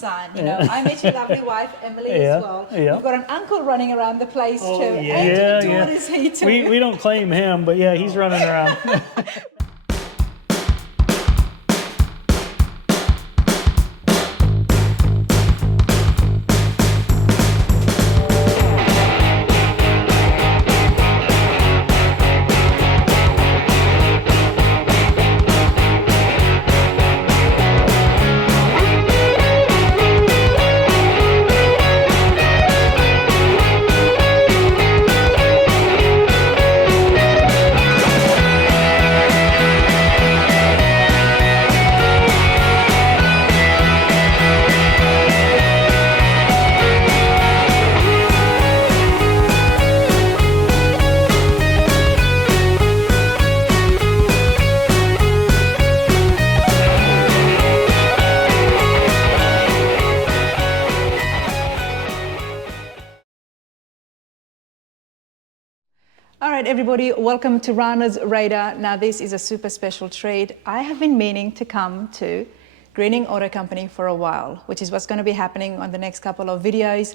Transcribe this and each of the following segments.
son, I met your lovely wife Emily as well. Yeah. We've got an uncle running around the place too, Yeah. and your Yeah. daughter's here too. We don't claim him, but yeah, he's running around. All right, everybody, welcome to Rana's Radar. Now, this is a super special treat. I have been meaning to come to Greening Auto Company for a while, which is what's going to be happening on the next couple of videos.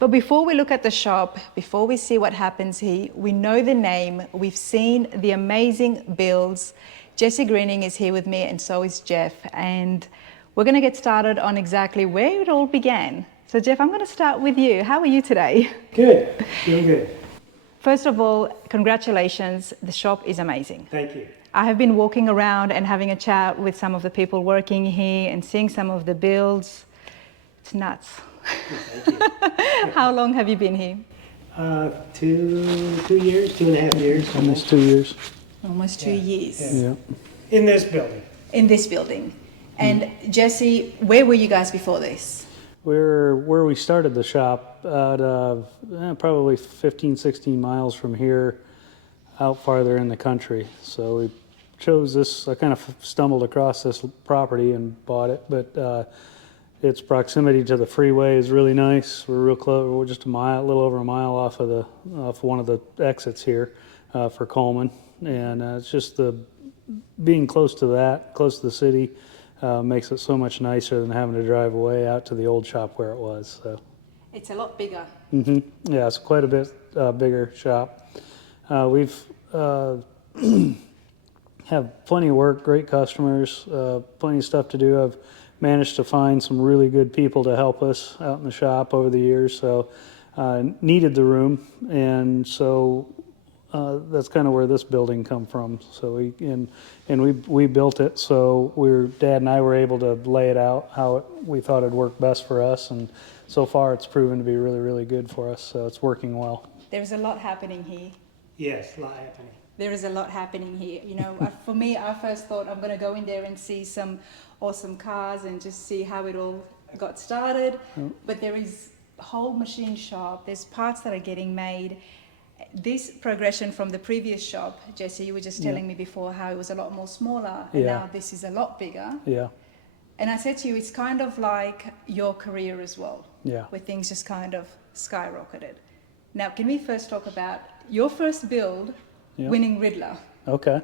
But before we look at the shop, before we see what happens here, we know the name, we've seen the amazing builds. Jesse Greening is here with me, and so is Jeff. And we're going to get started on exactly where it all began. So, Jeff, I'm going to start with you. How are you today? Good. Doing good. First of all, congratulations. The shop is amazing. Thank you. I have been walking around and having a chat with some of the people working here and seeing some of the builds. It's nuts. Thank you. How long have you been here? 2 years, 2.5 years. Almost 2 years. Almost 2 years. Yeah. In this building. In this building. And Jesse, where were you guys before this? We're where we started the shop, out of probably 15, 16 miles from here, out farther in the country. So we chose this. I kind of stumbled across this property and bought it, but its proximity to the freeway is really nice. We're real close. We're just a little over a mile off one of the exits here for Coleman, and it's just being close to the city. Makes it so much nicer than having to drive away out to the old shop where it was. So It's a lot bigger. Yeah, it's quite a bit bigger shop. We've have plenty of work, great customers, plenty of stuff to do. I've managed to find some really good people to help us out in the shop over the years. So needed the room, and so that's kind of where this building come from. So we built it. So Dad and I were able to lay it out how we thought it'd work best for us, and so far it's proven to be really, really good for us. So it's working well. There's a lot happening here. Yes, a lot happening. There is a lot happening here. For me, I first thought I'm going to go in there and see some awesome cars and just see how it all got started. But there is a whole machine shop. There's parts that are getting made. This progression from the previous shop, Jesse, you were just telling me before how it was a lot more smaller, and now this is a lot bigger. Yeah. And I said to you, it's kind of like your career as well, where things just kind of skyrocketed. Now, can we first talk about your first build, winning Ridler? Okay.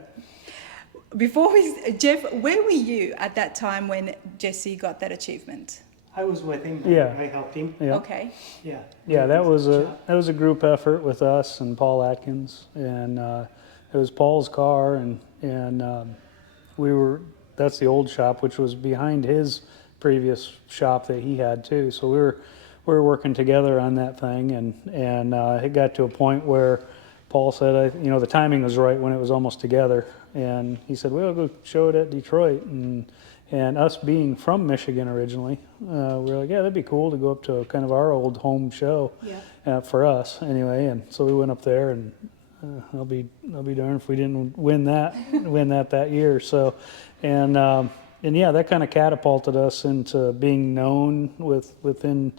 Jeff, where were you at that time when Jesse got that achievement? I was with him. Yeah. I helped him. Yeah. Okay. Yeah. Yeah, that was a group effort with us and Paul Atkins, and it was Paul's car, and that's the old shop, which was behind his previous shop that he had too. So we were working together on that thing, and it got to a point where Paul said, the timing was right when it was almost together, and he said, we'll go show it at Detroit, and us being from Michigan originally, we were like, yeah, that'd be cool to go up to kind of our old home show for us anyway. And so we went up there, and I'll be darned if we didn't win that year. So, and yeah, that kind of catapulted us into being known within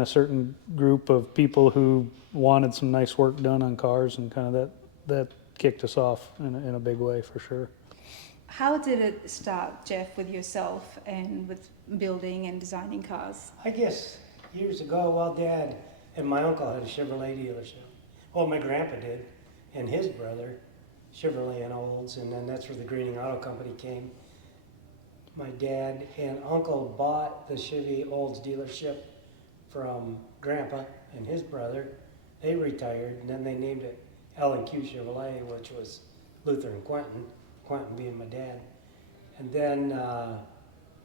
a certain group of people who wanted some nice work done on cars, and kind of that kicked us off in a big way for sure. How did it start, Jeff, with yourself and with building and designing cars? I guess years ago, Dad and my uncle had a Chevrolet dealership. Well, my grandpa did, and his brother, Chevrolet and Olds, and then that's where the Greening Auto Company came. my dad and uncle bought the Chevy Olds dealership from Grandpa and his brother. They retired, and then they named it L&Q Chevrolet, which was Luther and Quentin being my dad. And then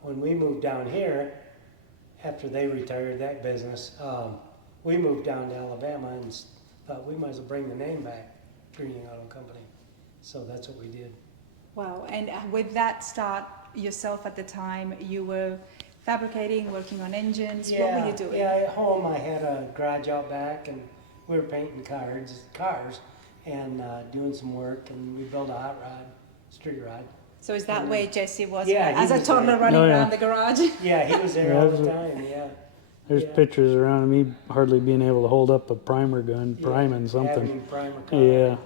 when we moved down here, after they retired that business, we moved down to Alabama and thought we might as well bring the name back, Greening Auto Company. So that's what we did. Wow, and with that start yourself at the time, you were fabricating, working on engines, what were you doing? Yeah, at home I had a garage out back and we were painting cars and doing some work, and we built a hot rod, street rod. So is that where Jesse was Yeah, he as a was toddler there. running Oh, yeah. around the garage? Yeah, he was there Yeah, all it was the a- time, yeah. There's Yeah. pictures around of me hardly being able to hold up a primer gun, priming something. Having primer car.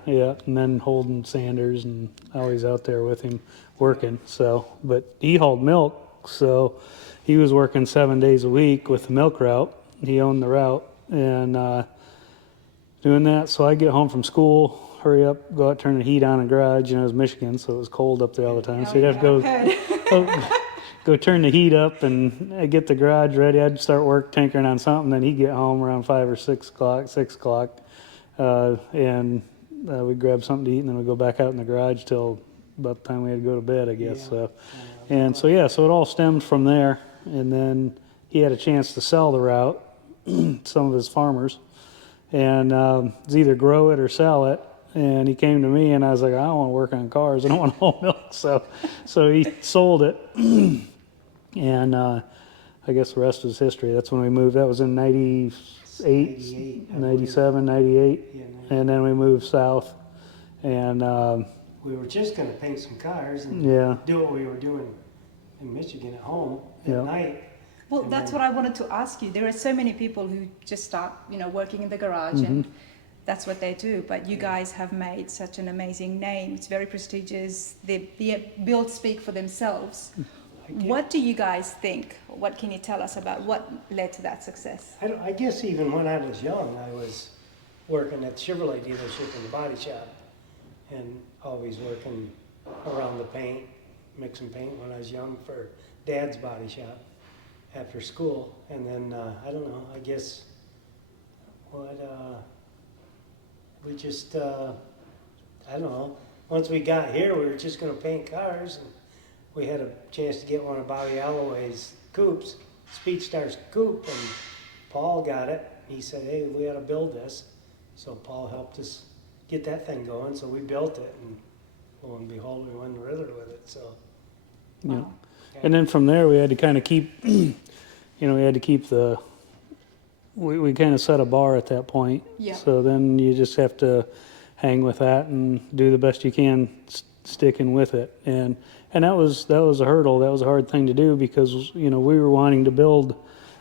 Yeah, and then holding Sanders and always out there with him working. So, but he hauled milk, so he was working 7 days a week with the milk route. He owned the route and doing that. So I get home from school, hurry up, go out, turn the heat on in the garage. You know, it was Michigan, so it was cold up there all the time. So you'd have to go turn the heat up and get the garage ready. I'd start work tinkering on something. Then he'd get home around 5 or 6 o'clock, and we'd grab something to eat, and then we'd go back out in the garage till about the time we had to go to bed, I guess. Yeah. So, and so yeah, so it all stemmed from there. And then he had a chance to sell the route, some of his farmers, and it's either grow it or sell it. And he came to me, and I was like, I don't want to work on cars. I don't want to haul milk. So he sold it. And I guess the rest is history. That's when we moved. That was in 98, 97, 98. Yeah, And then we moved south. And we were just going to paint some cars and yeah, do what we were doing in Michigan at home at Yeah. night. Well, And that's then- what I wanted to ask you. There are so many people who just start, working in the garage and that's what they do. But you guys have made such an amazing name. It's very prestigious. The builds speak for themselves. What do you guys think? What can you tell us about what led to that success? I guess even when I was young, I was working at the Chevrolet dealership in the body shop and always working around the paint, mixing paint when I was young for Dad's body shop after school. And then, I don't know, I guess we just, I don't know, once we got here, we were just going to paint cars. And we had a chance to get one of Bobby Alloway's coupes, Speedstar's coupe, and Paul got it. He said, hey, we ought to build this. So Paul helped us get that thing going, so we built it, and lo and behold, we won the Ridler with it. So, yeah. Wow. And then from there, we had to kind of keep, we had to keep we kind of set a bar at that point. Yeah. So then you just have to hang with that and do the best you can sticking with it. And that was a hurdle. That was a hard thing to do because, we were wanting to build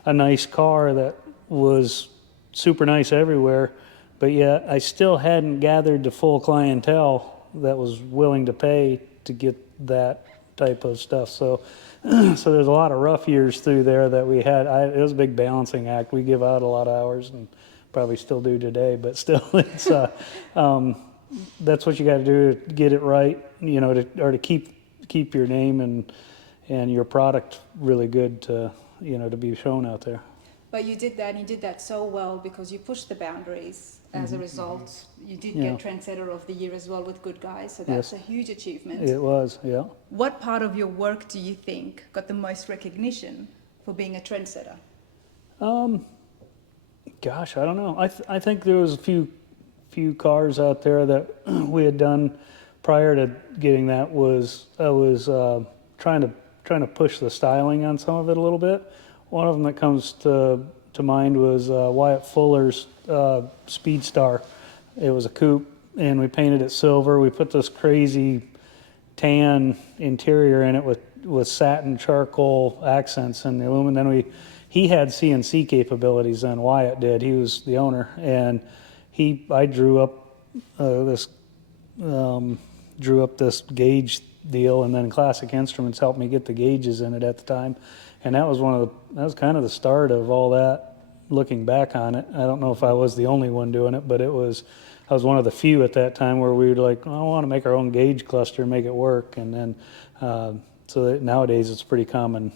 a nice car that was super nice everywhere, but yet I still hadn't gathered the full clientele that was willing to pay to get that type of stuff. So there's a lot of rough years through there that we had. It was a big balancing act. We give out a lot of hours and probably still do today, but still it's that's what you got to do to get it right, to keep your name and your product really good to be shown out there. But you did that, and you did that so well because you pushed the boundaries. As a result, you did Yeah. get Trendsetter of the Year as well with Good Guys, so that's Yes. a huge achievement. It was, yeah. What part of your work do you think got the most recognition for being a trendsetter? Gosh, I don't know. I think there was a few cars out there that we had done prior to getting that. I was trying to push the styling on some of it a little bit. One of them that comes to mind was Wyatt Fuller's Speedstar. It was a coupe, and we painted it silver. We put this crazy tan interior in it with satin charcoal accents and the aluminum. Then he had CNC capabilities then, Wyatt did. He was the owner, and I drew up this gauge deal, and then Classic Instruments helped me get the gauges in it at the time. And that was kind of the start of all that. Looking back on it, I don't know if I was the only one doing it, but I was one of the few at that time where we were like, I want to make our own gauge cluster, make it work. And then so that nowadays it's pretty common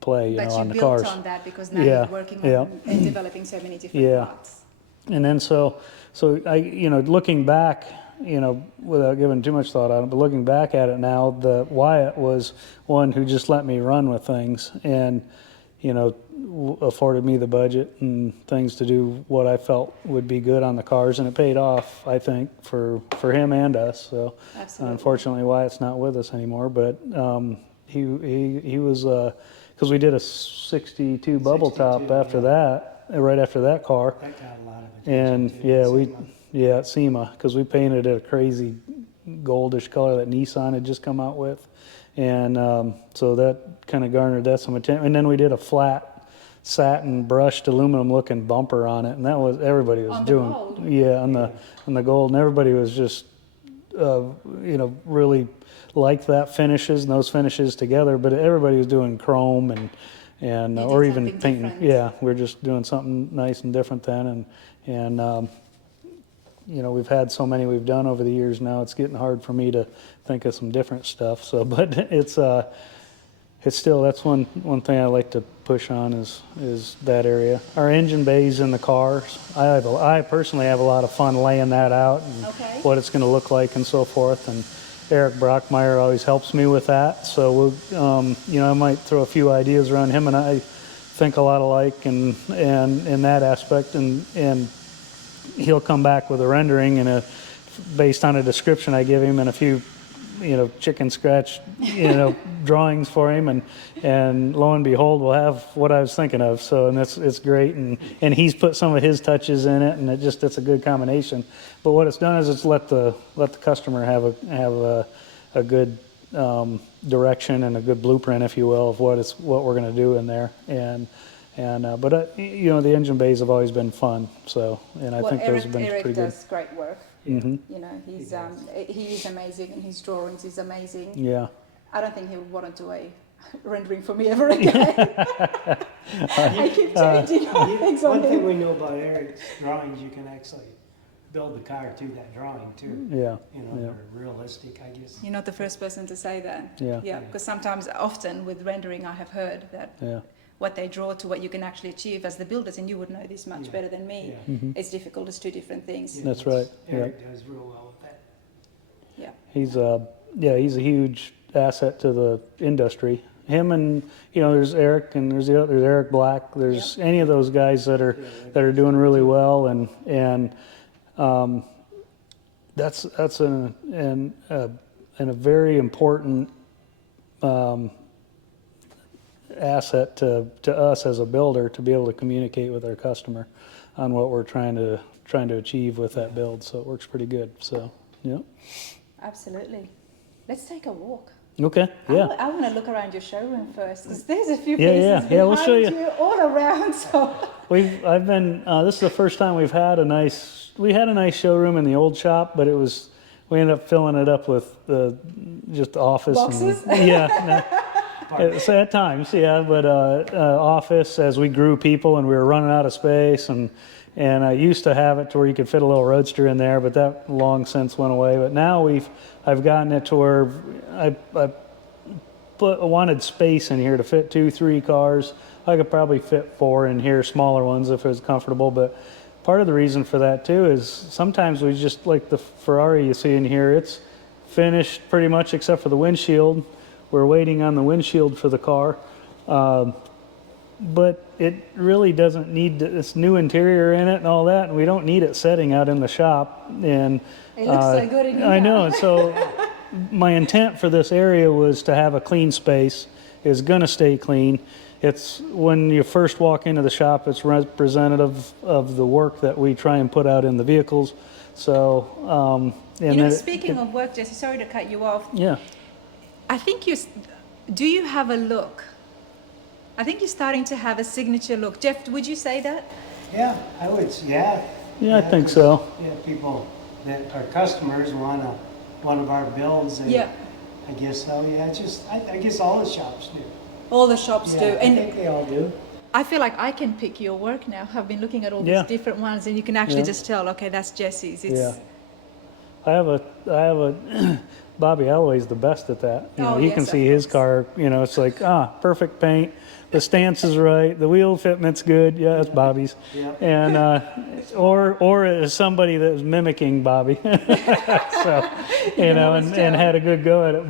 play, you But know, you on the built cars. on that because now Yeah, you're working yeah. on and developing so many different Yeah. parts. And then so I, you know, looking back, you know, without giving too much thought on it, but looking back at it now, the Wyatt was one who just let me run with things and, you know, afforded me the budget and things to do what I felt would be good on the cars, and it paid off, I think, for him and us. So Absolutely. unfortunately, Wyatt's not with us anymore, but he was because we did a 62 bubble 62, top after yeah. that, right after that car. That got a lot of attention And too, yeah, SEMA. at SEMA, because we painted it a crazy goldish color that Nissan had just come out with, and so that kind of garnered that some attention. And then we did a flat satin brushed aluminum looking bumper on it, and that was everybody was On the doing gold? yeah on the gold, and everybody was just you know, really liked that finishes and those finishes together. But everybody was doing chrome and You did or even something painting. different. Yeah, we're just doing something nice and different then, and you know, we've had so many we've done over the years now, it's getting hard for me to think of some different stuff. So, but it's still, that's one thing I like to push on is that area. Our engine bays in the cars, I personally have a lot of fun laying that out and Okay. what it's going to look like and so forth. And Eric Brockmeyer always helps me with that. So we'll, you know, I might throw a few ideas around. Him and I think a lot alike and in that aspect, and he'll come back with a rendering and based on a description I give him and a few, you know, chicken scratch, you know, drawings for him, and lo and behold, we'll have what I was thinking of. So, and it's great, and he's put some of his touches in it, and it's a good combination. But what it's done is it's let the customer have a good direction and a good blueprint, if you will, of what we're going to do in there, but you know, the engine bays have always been fun. So, and I think those have been Eric pretty good. does great work. Mm-hmm. You know, he is amazing, and his drawings is amazing. Yeah. I don't think he would want to do a rendering for me ever again. I keep changing things on One thing him. we know about Eric's drawings, you can actually build the car to that drawing too. Yeah. You know, Yeah. they're realistic, I guess. You're not the first person to say that. Yeah. Yeah, because often with rendering, I have heard that Yeah. what they draw to what you can actually achieve as the builders, and you would know this much Yeah. better than me. Yeah. Mm-hmm. It's difficult. It's two different things. Yeah, That's right, Eric does real well with that. Yeah. He's a huge asset to the industry. Him and, you know, there's Eric and there's Eric Black. There's any of those guys that are doing really well, and that's a very important asset to us as a builder, to be able to communicate with our customer on what we're trying to achieve with that build. So it works pretty good. So yeah. Absolutely. Let's take a walk. Okay. Yeah. I want to look around your showroom first, because there's a few Yeah, pieces yeah, we'll behind show you. all around. So I've been. This is the first time we had a nice showroom in the old shop, but we ended up filling it up with just office. Boxes? And, yeah. So at times, yeah, but office as we grew people and we were running out of space, and I used to have it to where you could fit a little roadster in there, but that long since went away. But now I've gotten it to where I wanted space in here to fit 2-3 cars. I could probably fit 4 in here, smaller ones if it was comfortable. But part of the reason for that too is sometimes we just, like the Ferrari you see in here, it's finished pretty much except for the windshield. We're waiting on the windshield for the car. But it really doesn't need this new interior in it and all that, and we don't need it setting out in the shop. And it looks so good in here. I know, and so my intent for this area was to have a clean space. It's gonna stay clean. It's when you first walk into the shop, it's representative of the work that we try and put out in the vehicles. So, and you know, speaking of work, Jesse, sorry to cut you off. yeah, I think do you have a look? I think you're starting to have a signature look. Jeff, would you say that? Yeah, I would, yeah. I think so. Yeah, people that are customers want one of our builds. And Yeah. I guess so, yeah. It's just, I guess all the shops do. All the shops Yeah, do. I And think they all do. I feel like I can pick your work now. I've been looking at all Yeah. these different ones, and you can actually Yeah. just tell, okay, that's Jesse's. Yeah. I have a Bobby Alloway's the best at that. You know, Oh, he yes, can of see his course. car, you know, it's like, perfect paint, the stance is right, the wheel fitment's good, yeah, it's Bobby's. Yeah. And, or as somebody that was mimicking Bobby. So, you can know, always and tell. had a good go at it.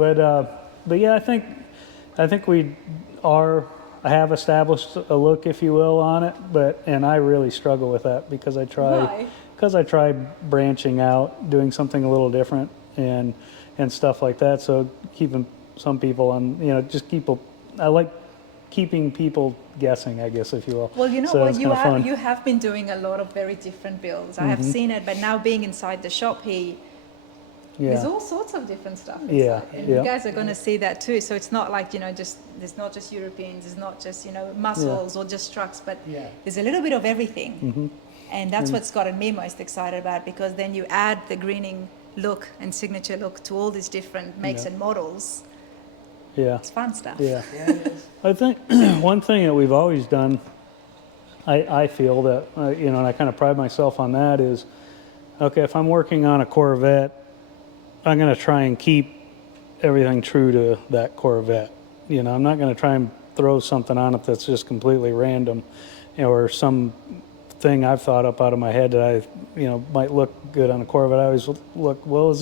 But yeah, I think we have established a look, if you will, on it, and I really struggle with that because Why? I tried branching out, doing something a little different and stuff like that. So keeping some people on, you know, I like keeping people guessing, I guess, if you will. Well, you know So what, it's kind of fun. you have been doing a lot of very different builds. I have seen it, but now being inside the shop here, there's Yeah, all sorts of different stuff Yeah, inside. And yeah. you guys are going to see that too. So it's not like, you know, there's not just Europeans, it's not just, you know, muscles or just trucks, but Yeah. there's a little bit of everything. Mm-hmm. And that's what's gotten me most excited about, because then you add the greening look and signature look to all these different makes Yeah. and models. Yeah, It's fun stuff. yeah. Yeah, it is. I think one thing that we've always done, I feel that, you know, and I kind of pride myself on that is, okay, if I'm working on a Corvette, I'm going to try and keep everything true to that Corvette. You know, I'm not going to try and throw something on it that's just completely random, or some thing I've thought up out of my head that you know, might look good on a Corvette. I always look, well,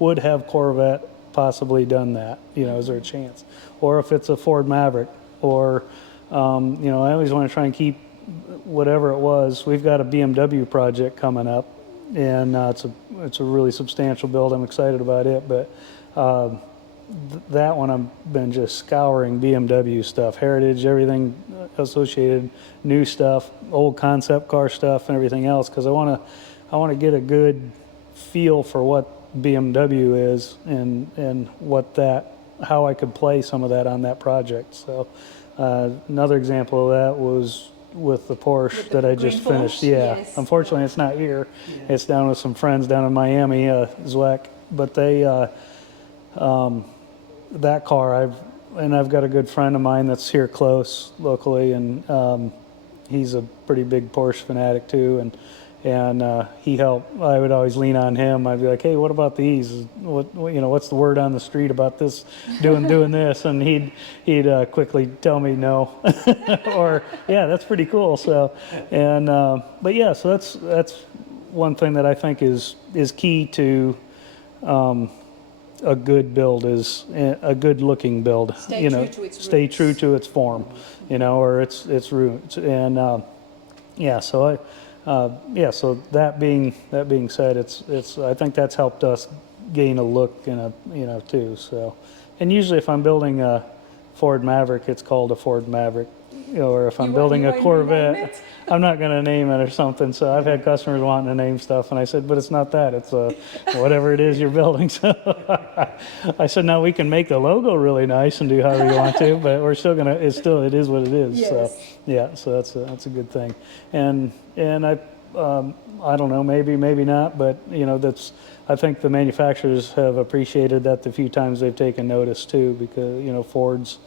would have Corvette possibly done that? You know, is there a chance? Or if it's a Ford Maverick, or, you know, I always want to try and keep whatever it was. We've got a BMW project coming up, and it's a really substantial build. I'm excited about it, but that one I've been just scouring BMW stuff, Heritage, everything associated, new stuff, old concept car stuff, and everything else, because I want to get a good feel for what BMW is and how I could play some of that on that project. So another example of that was with the Porsche With the that I green just finished. Porsche? Yeah, Yes. unfortunately it's not here. Yeah. It's down with some friends down in Miami, Zweck. But they, that car, I've got a good friend of mine that's here close locally, and he's a pretty big Porsche fanatic too, and he helped. I would always lean on him. I'd be like, "Hey, what about these? What you know? What's the word on the street about this? Doing this?" And he'd quickly tell me no, or yeah, that's pretty cool. So, and but yeah, so that's one thing that I think is key to a good build, is a good looking build. Stay you know, true to its stay roots. true to its form, you know, or its roots, and yeah. So so that being said, it's I think that's helped us gain a look and a, you know, too. So, and usually if I'm building a Ford Maverick, it's called a Ford Maverick, or if I'm building a won't rename Corvette, it? I'm not going to name it or something. So I've had customers wanting to name stuff, and I said, but it's not that. It's whatever it is you're building. So I said, now we can make the logo really nice and do however you want to, but we're still gonna. It is what it is. Yes. So yeah, so that's a good thing. And I don't know, maybe not, but you know, I think the manufacturers have appreciated that the few times they've taken notice too, because you know, Ford's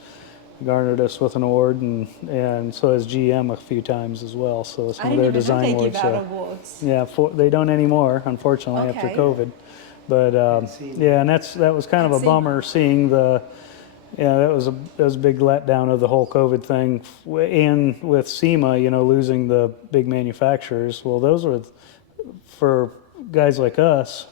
garnered us with an award, and so has GM a few times as well. So some I of didn't their even know design they awards. give out So awards. yeah, they don't anymore, unfortunately, after Okay. COVID. But SEMA. yeah, and that was kind of a SEMA. bummer seeing that was a big letdown of the whole COVID thing, and with SEMA, you know, losing the big manufacturers. Well, those were for guys like us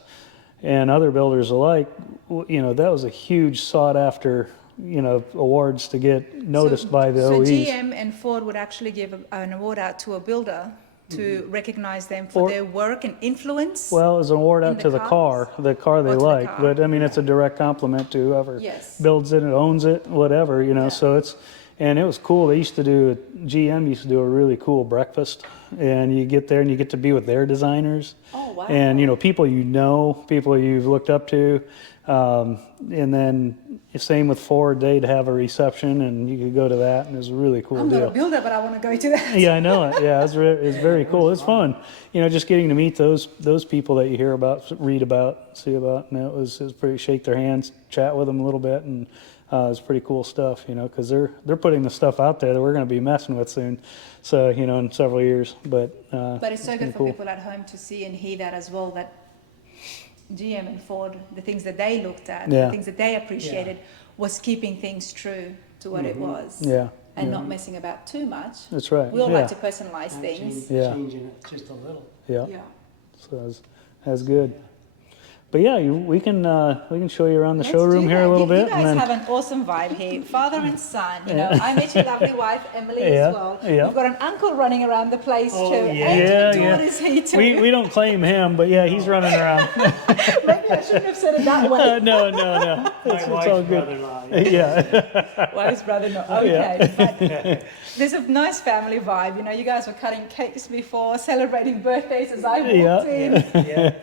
and other builders alike. You know, that was a huge sought after, you know, awards to get noticed by the so OEs. GM and Ford would actually give an award out to a builder to recognize them for Or- their work and influence. Well, it was an award In out the to the cars? car they to the like. car. But I mean, it's a direct compliment to whoever Yes. builds it and owns it, whatever, you know. Yeah. So and it was cool. GM used to do a really cool breakfast, and you get there and you get to be with their designers. Oh, wow. And you know, people you've looked up to, and then same with Ford. They'd have a reception, and you could go to that, and it was a really cool I'm deal. not a builder, but I want to go to that. Yeah, I know it. Yeah, it's very cool. It's fun, you know, just getting to meet those people that you hear about, read about, see about, and it was pretty. Shake their hands, chat with them a little bit, and it's pretty cool stuff, you know, because they're putting the stuff out there that we're going to be messing with soon. So you know, in several years. But But it's so been good for cool. people at home to see and hear that as well. That GM and Ford, the things that they looked at, Yeah. the things that they appreciated, was keeping things true to what it was. Yeah. And Yeah. not messing about too much. That's right. We all yeah. like to personalize things. Yeah. Changing it just a little. Yeah. Yeah. So that's good. But yeah, we can show you around the Let's showroom do here that. a little You bit. guys and have then, an awesome vibe here, father and son. You know, I met your lovely wife Emily Yeah, as well. yeah. We've got an uncle running around the place Oh, too, yeah. and Yeah, your yeah. daughter's here too. we don't claim him, but yeah, he's running around. Maybe I shouldn't have said it that way. No. It's My wife's all good. brother-in-law. Yeah. Wife's brother, no. Okay, but there's a nice family vibe. You know, you guys were cutting cakes before, celebrating birthdays as I walked in. Yeah.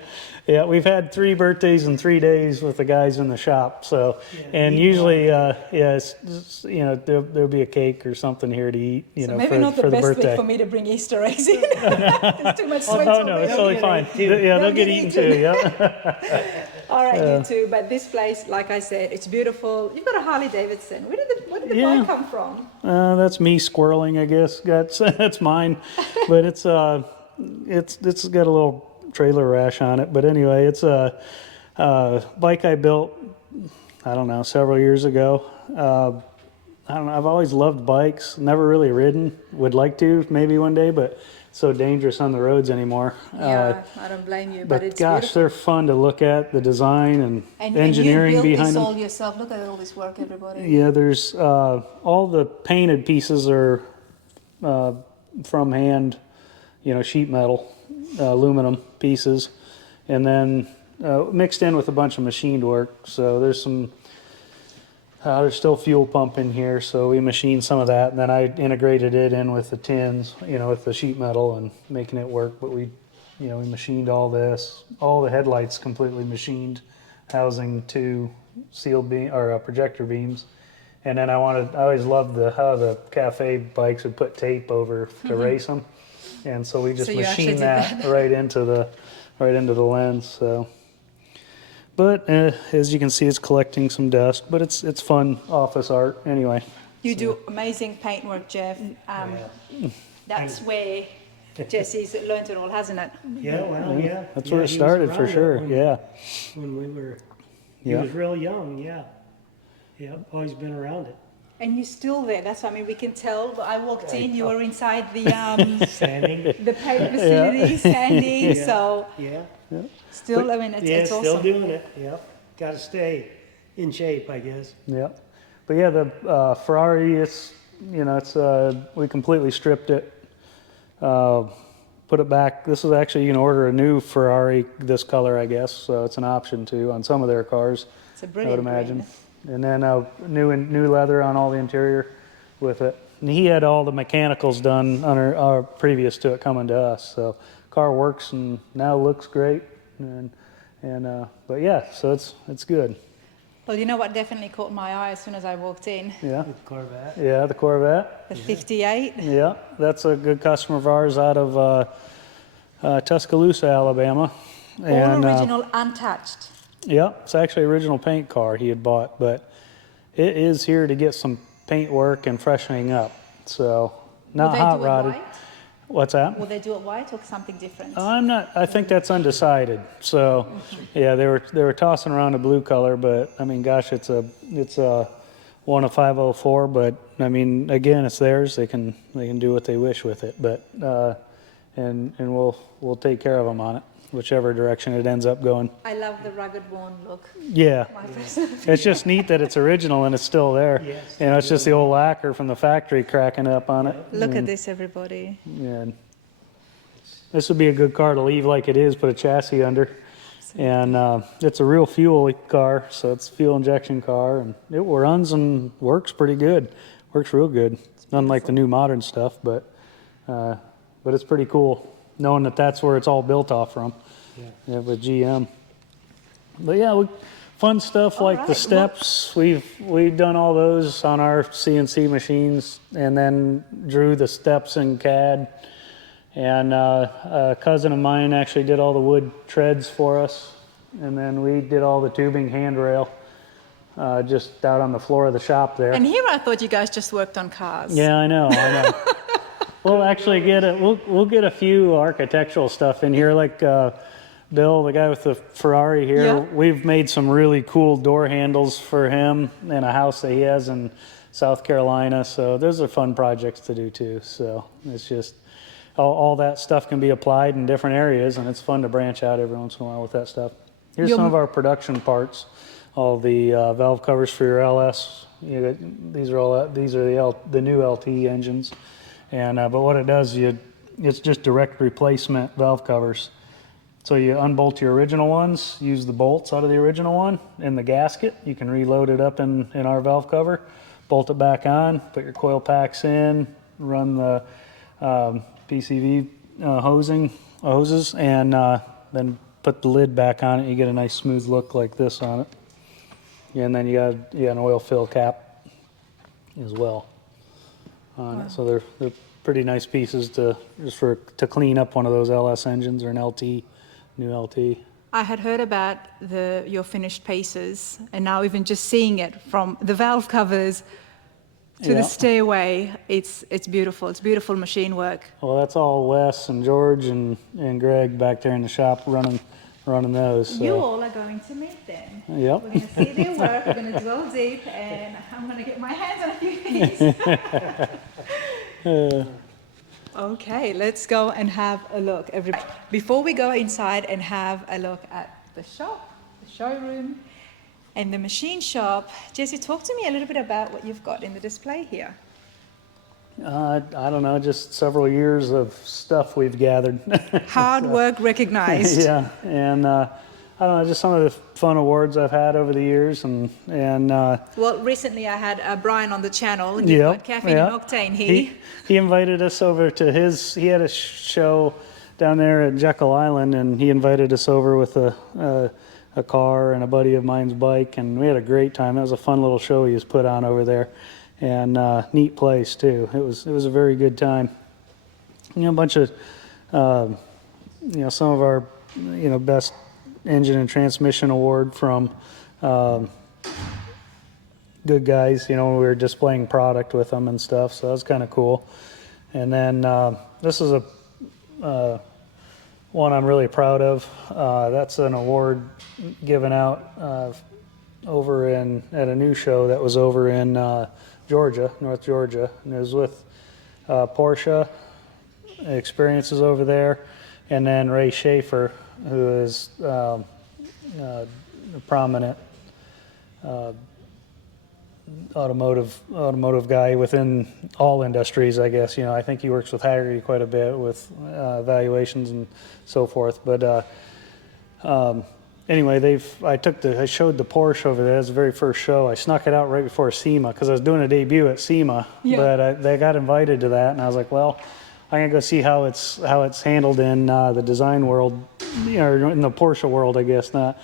Yeah, we've had 3 birthdays in 3 days with the guys in the shop. So, Yeah, and eat usually, you know, there'll be a cake or something here to eat. You So know, maybe for, not the for the best birthday. week for me to bring Easter eggs in. There's too much sweets Oh no, it's already. totally fine. Yeah, they'll get eaten too. Yeah. All right, you too. But this place, like I said, it's beautiful. You've got a Harley Davidson. Where did the Yeah. bike come from? That's me squirreling, I guess. That's mine, but it's got a little trailer rash on it. But anyway, it's a bike I built, I don't know, several years ago. I don't know. I've always loved bikes. Never really ridden. Would like to maybe one day, but it's so dangerous on the roads anymore. Yeah, I don't blame you, but But it's gosh, beautiful. they're fun to look at. The design and engineering and you built behind this them. all yourself. Look at all this work, everybody. Yeah, there's all the painted pieces are from hand, you know, sheet metal, aluminum pieces, and then mixed in with a bunch of machined work. So there's there's still fuel pump in here, so we machined some of that, and then I integrated it in with the tins, you know, with the sheet metal and making it work. But we machined all this, all the headlights completely machined, housing 2 seal beam or projector beams. And then I always loved how the cafe bikes would put tape over to race them, and so we just So you actually machined did that, that. right into the lens. So, but as you can see, it's collecting some dust, but it's fun office art anyway. You do amazing paintwork, Jeff. That's where Jesse's learned it all, hasn't it? Yeah, well, yeah. That's Yeah, where it he was started for around sure. when- Yeah, When we were, he Yeah. was real young, yeah. Yeah, always been around it. And you're still there. That's what I mean. We can tell. I walked in. You were inside the Sanding, the paint facility, standing. Yeah. So yeah. still, I mean, Yeah, it's still awesome. doing it, yep. Gotta stay in shape, I guess. yeah. But yeah, the Ferrari, it's we completely stripped it, put it back. This is actually, you can order a new Ferrari this color, I guess. So it's an option too on some of their cars. It's a I would brilliant imagine. green. And then new leather on all the interior with it. And he had all the mechanicals done on previous to it coming to us. So car works and now looks great. But yeah, so it's good. Well, you know what definitely caught my eye as soon as I walked in? Yeah, With Corvette. yeah, the Corvette. The 58. Yeah, that's a good customer of ours out of Tuscaloosa, Alabama. All original, untouched. Yeah, it's actually original paint car he had bought, but it is here to get some paint work and freshening up. So not Will they hot do it rodded. white? What's that? Will they do it white or something different? I'm not. I think that's undecided. So, yeah, they were tossing around a blue color, but I mean, gosh, it's a one of 504. But I mean, again, it's theirs. They can do what they wish with it. But and we'll take care of them on it, whichever direction it ends up going. I love the rugged worn look. Yeah, My person. it's just neat that it's original and it's still there. Yes. You know, it's just the old lacquer from the factory cracking up on it. Look at this, everybody. And this would be a good car to leave like it is, put a chassis under. And it's a real fuel car, so it's a fuel injection car, and it runs and works pretty good. Works real good. Unlike the new modern stuff, but it's pretty cool knowing that that's where it's all built off from. Yeah, with GM. But yeah, fun stuff like the right, steps. We've done all those on our CNC machines, and then drew the steps in CAD. And a cousin of mine actually did all the wood treads for us, and then we did all the tubing handrail just out on the floor of the shop there. And here I thought you guys just worked on cars. Yeah, I know. We'll actually we'll get a few architectural stuff in here, like Bill, the guy with the Ferrari here, Yeah. we've made some really cool door handles for him in a house that he has in South Carolina. So those are fun projects to do too. So it's just all that stuff can be applied in different areas, and it's fun to branch out every once in a while with that stuff. Here's some of our production parts, all the valve covers for your LS. These are the new LT engines, and but what it does, it's just direct replacement valve covers. So you unbolt your original ones, use the bolts out of the original one in the gasket. You can reload it up in our valve cover, bolt it back on, put your coil packs in, run the PCV hoses, and then put the lid back on it. You get a nice smooth look like this on it. And then you got an oil fill cap as well on it. So they're pretty nice pieces to clean up one of those LS engines or an LT. New LT. I had heard about your finished pieces, and now even just seeing it from the valve covers to the stairway, it's beautiful. It's beautiful machine work. Well, that's all Wes and George and Greg back there in the shop running those. So. You all are going to meet them. Yep. We're going to see their work. We're going to dwell deep, and I'm going to get my hands on a few things. Okay, let's go and have a look. Before we go inside and have a look at the shop, the showroom, and the machine shop, Jesse, talk to me a little bit about what you've got in the display here. I don't know, just several years of stuff we've gathered. Hard work recognized. Yeah, and I don't know, just some of the fun awards I've had over the years, and well, recently I had Brian on the channel, and you've got Caffeine and Octane. He invited us over to he had a show down there at Jekyll Island, and he invited us over with a car and a buddy of mine's bike, and we had a great time. It was a fun little show he was put on over there, and neat place too. It was a very good time. You know, a bunch of some of our best engine and transmission award from good guys. We were displaying product with them and stuff, so that was kind of cool. And then this is a one I'm really proud of. That's an award given out over at a new show that was over in Georgia, North Georgia, and it was with Porsche Experiences over there, and then Ray Schaefer, who is a prominent automotive guy within all industries, I guess. I think he works with Haggerty quite a bit with valuations and so forth. But anyway, I showed the Porsche over there. That's the very first show. I snuck it out right before SEMA because I was doing a debut at SEMA. Yeah. But they got invited to that, and I was like, well, I'm gonna go see how it's handled in the design world, or in the Porsche world, I guess not.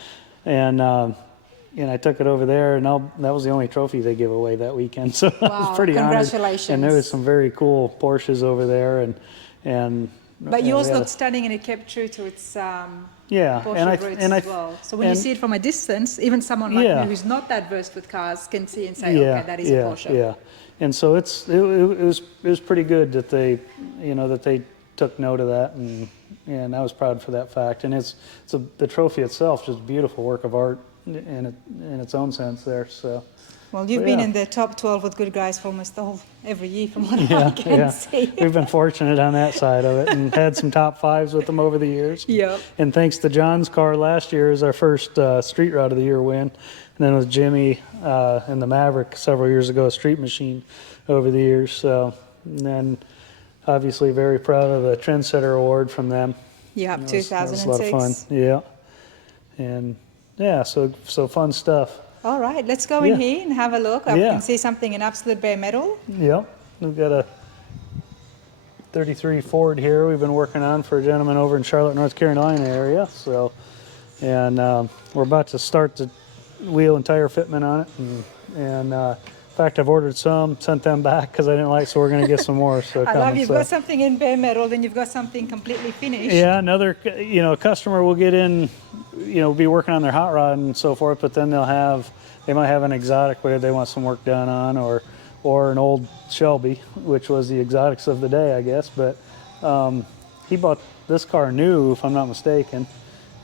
And I took it over there, and that was the only trophy they give away that weekend. So I was pretty honored. Congratulations! And there was some very cool Porsches over there, and. But yours looked stunning, and it kept true to its Porsche roots as well. So when you see it from a distance, even someone like me who's not that versed with cars can see and say, okay, that is a Porsche. Yeah. And so it was pretty good that they took note of that, and I was proud for that fact. And the trophy itself, just beautiful work of art in its own sense there. So. Well, you've been in the top 12 with good guys for almost every year, from what I can see. We've been fortunate on that side of it, and had some top fives with them over the years. Yep. And thanks to John's car last year is our first Street Rod of the Year win. And then with Jimmy and the Maverick several years ago, a Street Machine over the years. So, and then obviously very proud of the Trendsetter Award from them. Yeah, 2006. That was a lot of fun. Yeah. And so fun stuff. All right, let's go in here and have a look. I can see something in absolute bare metal. Yep, we've got a 33 Ford here we've been working on for a gentleman over in Charlotte, North Carolina area. So, and we're about to start the wheel and tire fitment on it. And in fact, I've ordered some, sent them back because I didn't like, so we're going to get some more. So I love you've got something in bare metal, then you've got something completely finished. Yeah, another, customer will get in, be working on their hot rod and so forth, but then they might have an exotic where they want some work done on, or an old Shelby, which was the exotics of the day, I guess. But he bought this car new, if I'm not mistaken,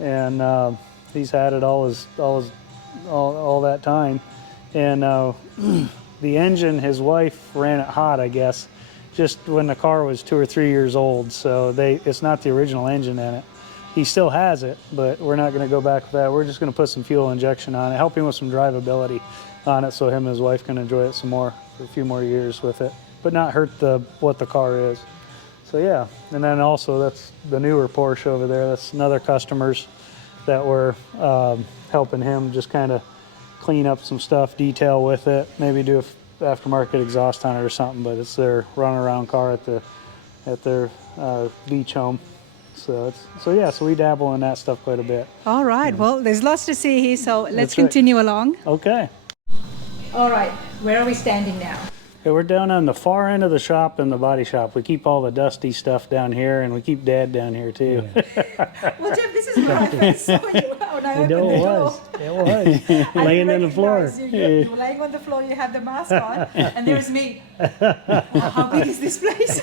and he's had it all that time. And the engine, his wife ran it hot, I guess, just when the car was 2 or 3 years old. So it's not the original engine in it. He still has it, but we're not going to go back with that. We're just going to put some fuel injection on it, help him with some drivability on it, so him and his wife can enjoy it some more for a few more years with it, but not hurt what the car is. So yeah, and then also that's the newer Porsche over there. That's another customers that we're helping him just kind of clean up some stuff, detail with it, maybe do a aftermarket exhaust on it or something. But it's their run around car at their beach home. So we dabble in that stuff quite a bit. All right. Well, there's lots to see here, so let's That's right. continue along. Okay. All right, where are we standing now? Okay, we're down on the far end of the shop in the body shop. We keep all the dusty stuff down here, and we keep Dad down here too. Well, Jeff, this is where I first saw you when I opened No, the it door. was. It was. I Laying on the floor. recognized you. You were laying on the floor, you had the mask on, and there's me. How big is this place?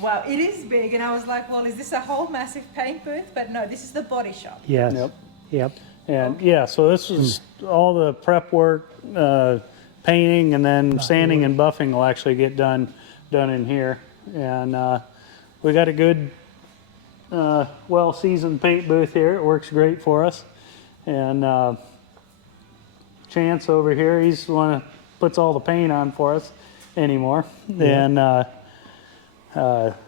Wow, it is big, and I was like, well, is this a whole massive paint booth? But no, this is the body shop. Yes. Yep. Yep. And yeah, so this is all the prep work, painting, and then sanding and buffing will actually get done in here. And we got a good, well-seasoned paint booth here. It works great for us. And Chance over here, he's the one that puts all the paint on for us anymore. Yeah. And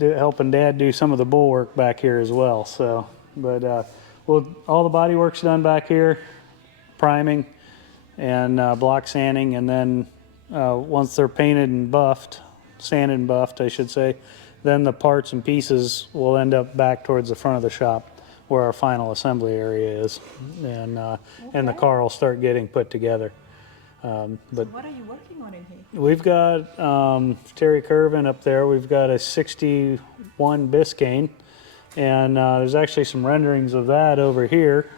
helping Dad do some of the bulwark back here as well. So, but all the body work's done back here, priming and block sanding, and then once they're painted and buffed, sanded and buffed, I should say, then the parts and pieces will end up back towards the front of the shop where our final assembly area is, and the car will start getting put together. But What are you working on in here? we've got Terry Curvin up there. We've got a 61 Biscayne, and there's actually some renderings of that over here.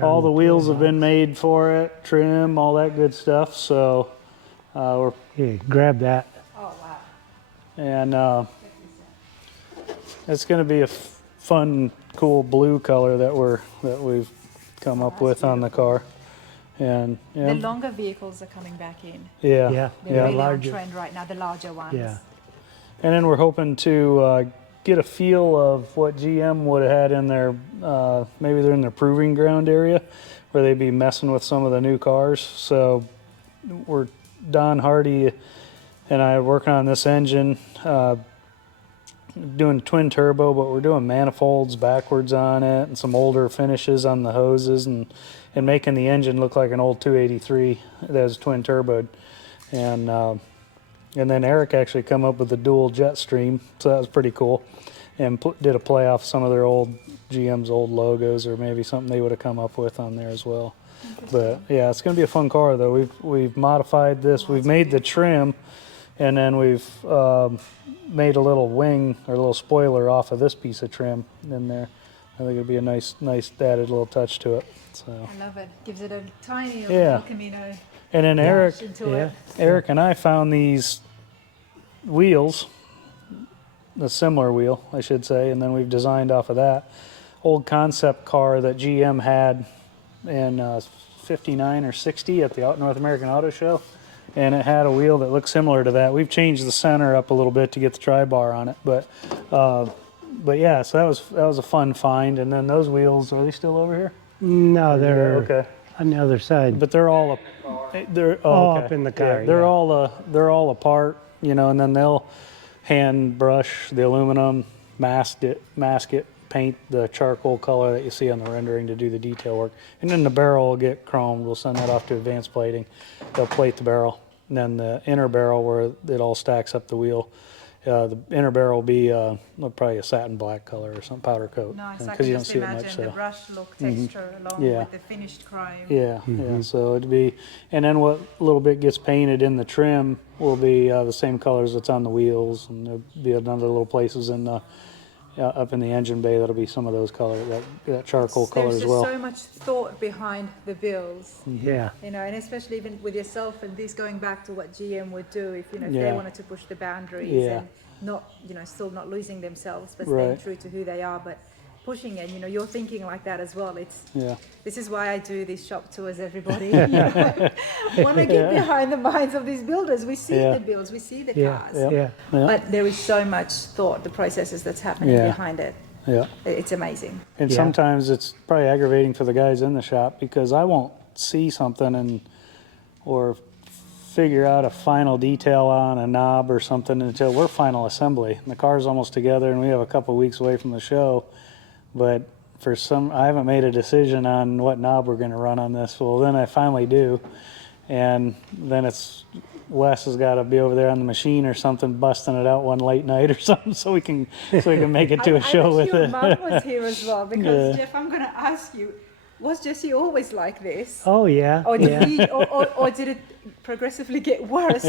All the wheels have been made for it, trim, all that good stuff. So we're Here, grab that. Oh, wow. and it's going to be a fun, cool blue color that we've come up with on the car. And The longer vehicles are coming back in. yeah, Yeah. They're really larger. on trend right now, the larger ones. Yeah. And then we're hoping to get a feel of what GM would have had in their, maybe they're in their proving ground area where they'd be messing with some of the new cars. So we're, Don Hardy and I are working on this engine, doing twin turbo, but we're doing manifolds backwards on it and some older finishes on the hoses and making the engine look like an old 283 that was twin turboed. And then Eric actually come up with a dual jet stream, so that was pretty cool. And did a play off some of their old GM's old logos, or maybe something they would have come up with on there as well. But yeah, it's going to be a fun car though. We've modified this. We've made the trim, and then we've made a little wing or a little spoiler off of this piece of trim in there. I think it'd be a nice added little touch to it. So. I love it. Gives it a tiny Yeah. El Camino And then touch into Yeah. it. Eric and I found these wheels, a similar wheel, I should say, and then we've designed off of that old concept car that GM had in 59 or 60 at the North American Auto Show, and it had a wheel that looked similar to that. We've changed the center up a little bit to get the tri-bar on it, but yeah, so that was a fun find. And then those wheels, are they still over here? No, they're Okay. on the other side. But they're all Up in the car, they're yeah. they're all apart, and then they'll hand brush the aluminum, mask it, paint the charcoal color that you see on the rendering to do the detail work, and then the barrel will get chromed. We'll send that off to advanced plating. They'll plate the barrel, and then the inner barrel where it all stacks up the wheel. The inner barrel will be probably a satin black color or some powder coat, Nice. I because can you don't just see it much. imagine the So. brush look texture along Yeah. with the finished chrome. Yeah, yeah. So it'd be, and then what little bit gets painted in the trim will be the same colors that's on the wheels, and there'll be another little places in the up in the engine bay, that'll be some of those color, that charcoal color There's as just well. so much thought behind the bills, Yeah. you know, and especially even with yourself and this going back to what GM would do if, you know, if they Yeah. wanted to push the boundaries Yeah. and not, you know, still not losing themselves, but Right. staying true to who they are, but pushing it, you know, you're thinking like that as well. Yeah. This is why I do these shop tours, everybody. You know, want to get behind the minds of these builders. We see Yeah. the builds, we see the Yeah. cars, Yeah. Yeah. but there is so much thought, the processes that's happening Yeah. behind it. Yeah. It's amazing. And Yeah. sometimes it's probably aggravating for the guys in the shop because I won't see something or figure out a final detail on a knob or something until we're final assembly. And the car's almost together and we have a couple weeks away from the show. But I haven't made a decision on what knob we're going to run on this. Well, then I finally do. And then Wes has got to be over there on the machine or something, busting it out one late night or something so we can make it to a show with your it. mum was here as well because Yeah. Jeff, I'm going to ask you, was Jesse always like this? Oh, yeah. Or did yeah. he, or did it progressively get worse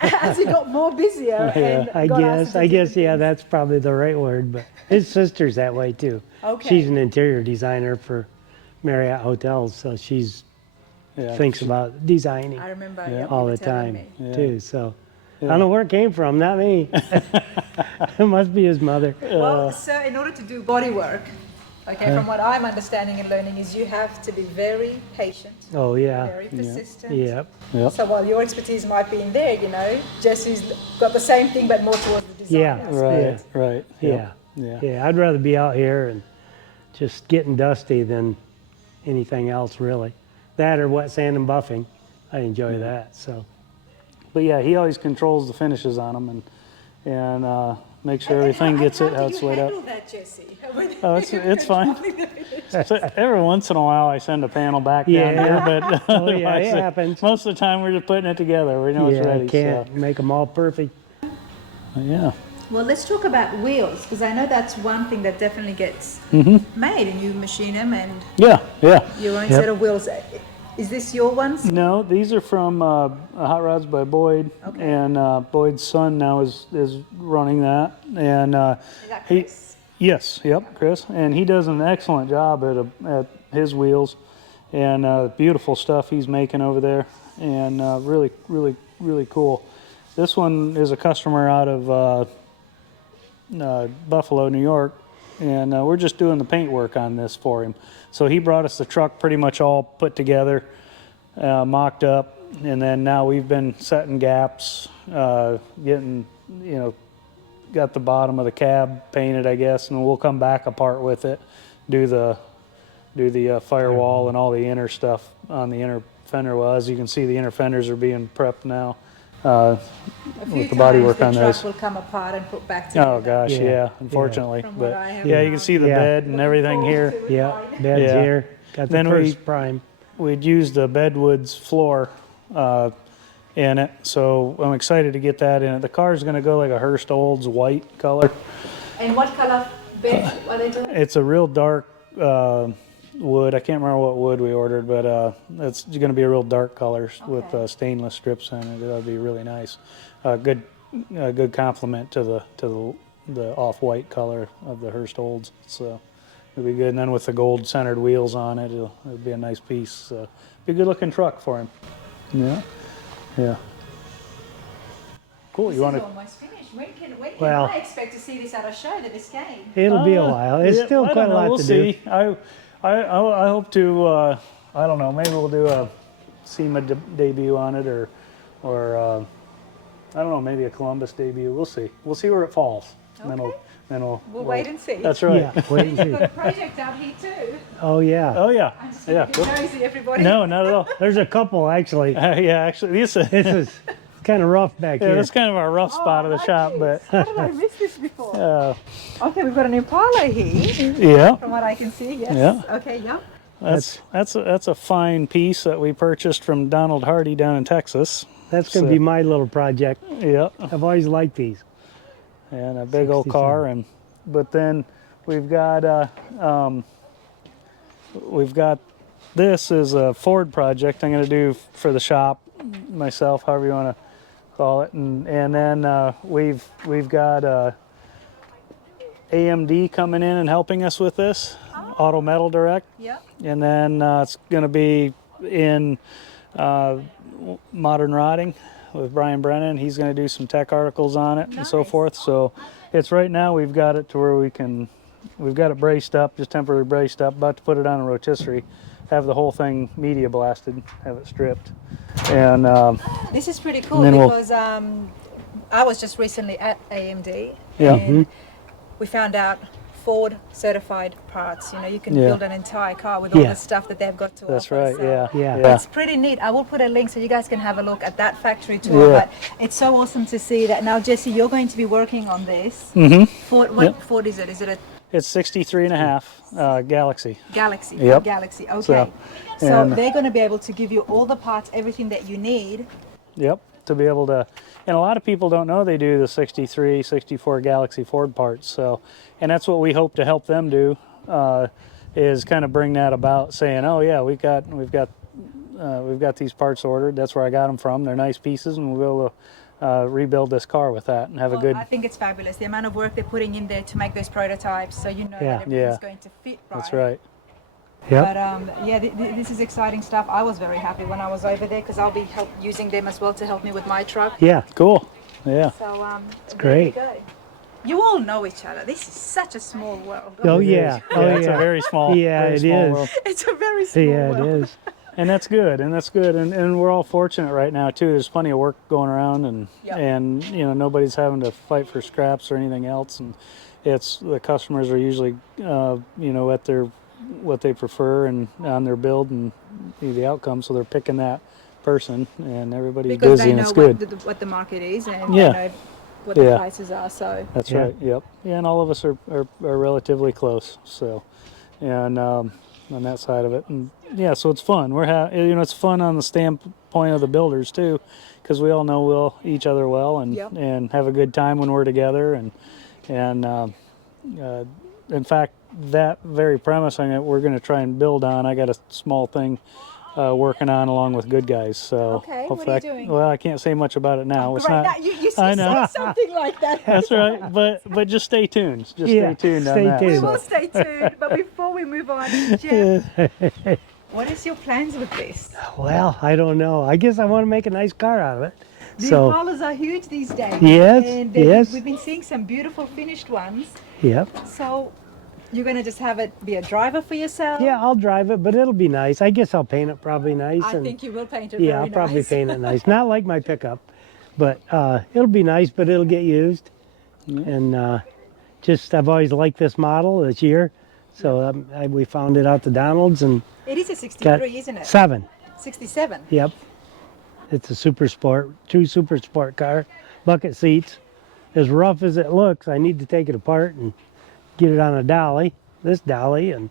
as he got more busier? And I got asked guess, to I do guess, different yeah, things? that's probably the right word. But his sister's that way too. Okay. She's an interior designer for Marriott hotels, so she's Yeah. thinks about designing I remember Yeah. you all were the telling time me. Yeah. too. So Yeah. I don't know where it came from. Not me. It must be his mother. Well, so in order to do body work, okay, from what I'm understanding and learning, is you have to be very patient, Oh yeah. very persistent. Yep. Yep. So while your expertise might be in there, you know, Jesse's got the same thing but more towards the design Yeah. aspect. Right. Right. Yeah. Yep. Yeah. Yeah. I'd rather be out here and just getting dusty than anything else really. That or wet sand and buffing. I enjoy that. So But yeah, he always controls the finishes on them and make sure everything gets it how it's laid How out. do you handle that, Jesse? Oh, it's fine. So every once in a while, I send a panel back down Yeah. here, but oh yeah, otherwise, it happens. most of the time we're just putting it together. We know Yeah, it's ready. I can't make them all perfect. So, yeah. Well, let's talk about wheels because I know that's one thing that definitely gets made, and you machine them and Yeah. Yeah. your own set of wheels. Is this your ones? No, these are from Hotrods by Boyd, Okay. and Boyd's son now is running that. And Is that he, Chris? yes, yep, Chris, and he does an excellent job at his wheels, and beautiful stuff he's making over there, and really, really, really cool. This one is a customer out of Buffalo, New York, and we're just doing the paint work on this for him. So he brought us the truck pretty much all put together, mocked up, and then now we've been setting gaps, getting, got the bottom of the cab painted, I guess, and we'll come back apart with it, do the firewall and all the inner stuff on the inner fender. Well, as you can see, the inner fenders are being prepped now. A few With the body times work the on truck those. will come apart and put back together. Oh gosh, Yeah. yeah, unfortunately. From what But I have yeah, you now. can see the Yeah. bed and everything here. Yeah, bed's Yeah. here. Got the Then first prime. We'd used the bedwoods floor in it, so I'm excited to get that in it. The car's going to go like a Hearst Olds white color. And what color bed are they doing? It's a real dark wood. I can't remember what wood we ordered, but it's going to be a real dark color with Okay. stainless strips in it. That'll be really nice. Good complement to the off-white color of the Hearst Olds. So it'll be good. And then with the gold centered wheels on it, it'll be a nice piece. So be a good looking truck for him. Yeah. Yeah. Cool. This You want is to? almost finished. When can Well- I expect to see this at a show that this game? It'll be a while. It's still quite a lot we'll to see. do. I hope to. I don't know. Maybe we'll do a SEMA debut on it, or I don't know. Maybe a Columbus debut. We'll see. We'll see where it falls. And Okay. then We'll wait and see. That's right. Yeah, wait and You've see. got a project out here too. Oh yeah. Oh yeah. I'm just Yeah. looking nosy, everybody. No, not at all. There's a couple actually. Yeah, actually, this is. This is kind of rough back Yeah, here. that's kind of our rough spot of the shop, but How did I miss this before? uh, Okay, we've got an Impala here, yeah, from what I can see. Yes. Yeah. Okay. Yeah. that's a fine piece that we purchased from Donald Hardy down in Texas. That's going to be my little project. Yeah, I've always liked these. and a big old 67. car, but then we've got this is a Ford project I'm going to do for the shop myself, however you want to call it, and then we've got AMD coming in and helping us with this, Auto Metal Direct. Yeah. And then it's going to be in Modern Rodding with Brian Brennan. He's going to do some tech articles on it and so Nice. forth. So it's right now we've got it to where we've got it braced up, just temporarily braced up, about to put it on a rotisserie, have the whole thing media blasted, have it stripped. And This is pretty cool then we'll- because I was just recently at AMD Yeah. and we found out Ford certified parts. You know, you can Yeah. build an entire car with all Yeah. the stuff that they've got to that's offer. right, so yeah. Yeah. It's pretty neat. I will put a link so you guys can have a look at that factory tour. Yeah. But it's so awesome to see that now, Jesse, you're going to be working on this. Mm-hmm. Ford, what Yep. Ford is it? Is it a It's 63 and a half Galaxy. Galaxy? Yep. Galaxy. Okay. So, So and- they're going to be able to give you all the parts, everything that you need. Yep, to be able to, and a lot of people don't know they do the 63, 64 Galaxy Ford parts. So, and that's what we hope to help them do, is kind of bring that about, saying, oh yeah, we've got these parts ordered. That's where I got them from. They're nice pieces, and we'll rebuild this car with that and have a Well, good. I think it's fabulous. The amount of work they're putting in there to make those prototypes, so you know Yeah. that everything's Yeah. going to fit right. That's right. Yep. But yeah, this is exciting stuff. I was very happy when I was over there because I'll be using them as well to help me with my truck. Yeah. Cool. Yeah. So great. There you go. You all know each other. This is such a small world. Oh yeah. Oh Yeah, it's a yeah. very small. Yeah, very it small is. world. It's a very small Yeah, it world. is. And that's good, and we're all fortunate right now too. There's plenty of work going around, and Yep. and you know, nobody's having to fight for scraps or anything else, and it's the customers are usually you know, at their what they prefer and on their build and the outcome, so they're picking that person, and everybody's Because busy they and know it's good. what the market is and Yeah. they know what the Yeah. prices are. So That's Yeah. right. Yep. Yeah, and all of us are relatively close. So, and on that side of it, and yeah, so it's fun. You know, it's fun on the standpoint of the builders too, because we all know each other well, and Yep. and have a good time when we're together, and in fact, that very premise we're going to try and build on. I got a small thing working on along with good guys. So Okay, what hopefully are you doing? well, I can't say much about it now. It's great. not. Now, you I say know. something like that. That's right, but just stay tuned. Just Yeah, stay tuned on stay that. tuned. We so. will stay tuned. But before we move on, Jeff, what is your plans with this? Well, I don't know. I guess I want to make a nice car out of it. The So, Impalas are huge these days. Yes, And yes. we've been seeing some beautiful finished ones. yep. So you're going to just have it be a driver for yourself? Yeah, I'll drive it, but it'll be nice. I guess I'll paint it probably nice. I and think you will paint it yeah, very I'll probably nice. paint it nice. Not like my pickup, but it'll be nice, but it'll get used. And I've always liked this model this year. So we found it out to Donald's and It is a got 63, isn't it? 7. 67. Yep. It's a super sport, true super sport car. Bucket seats. As rough as it looks, I need to take it apart and get it on a dolly, this dolly, and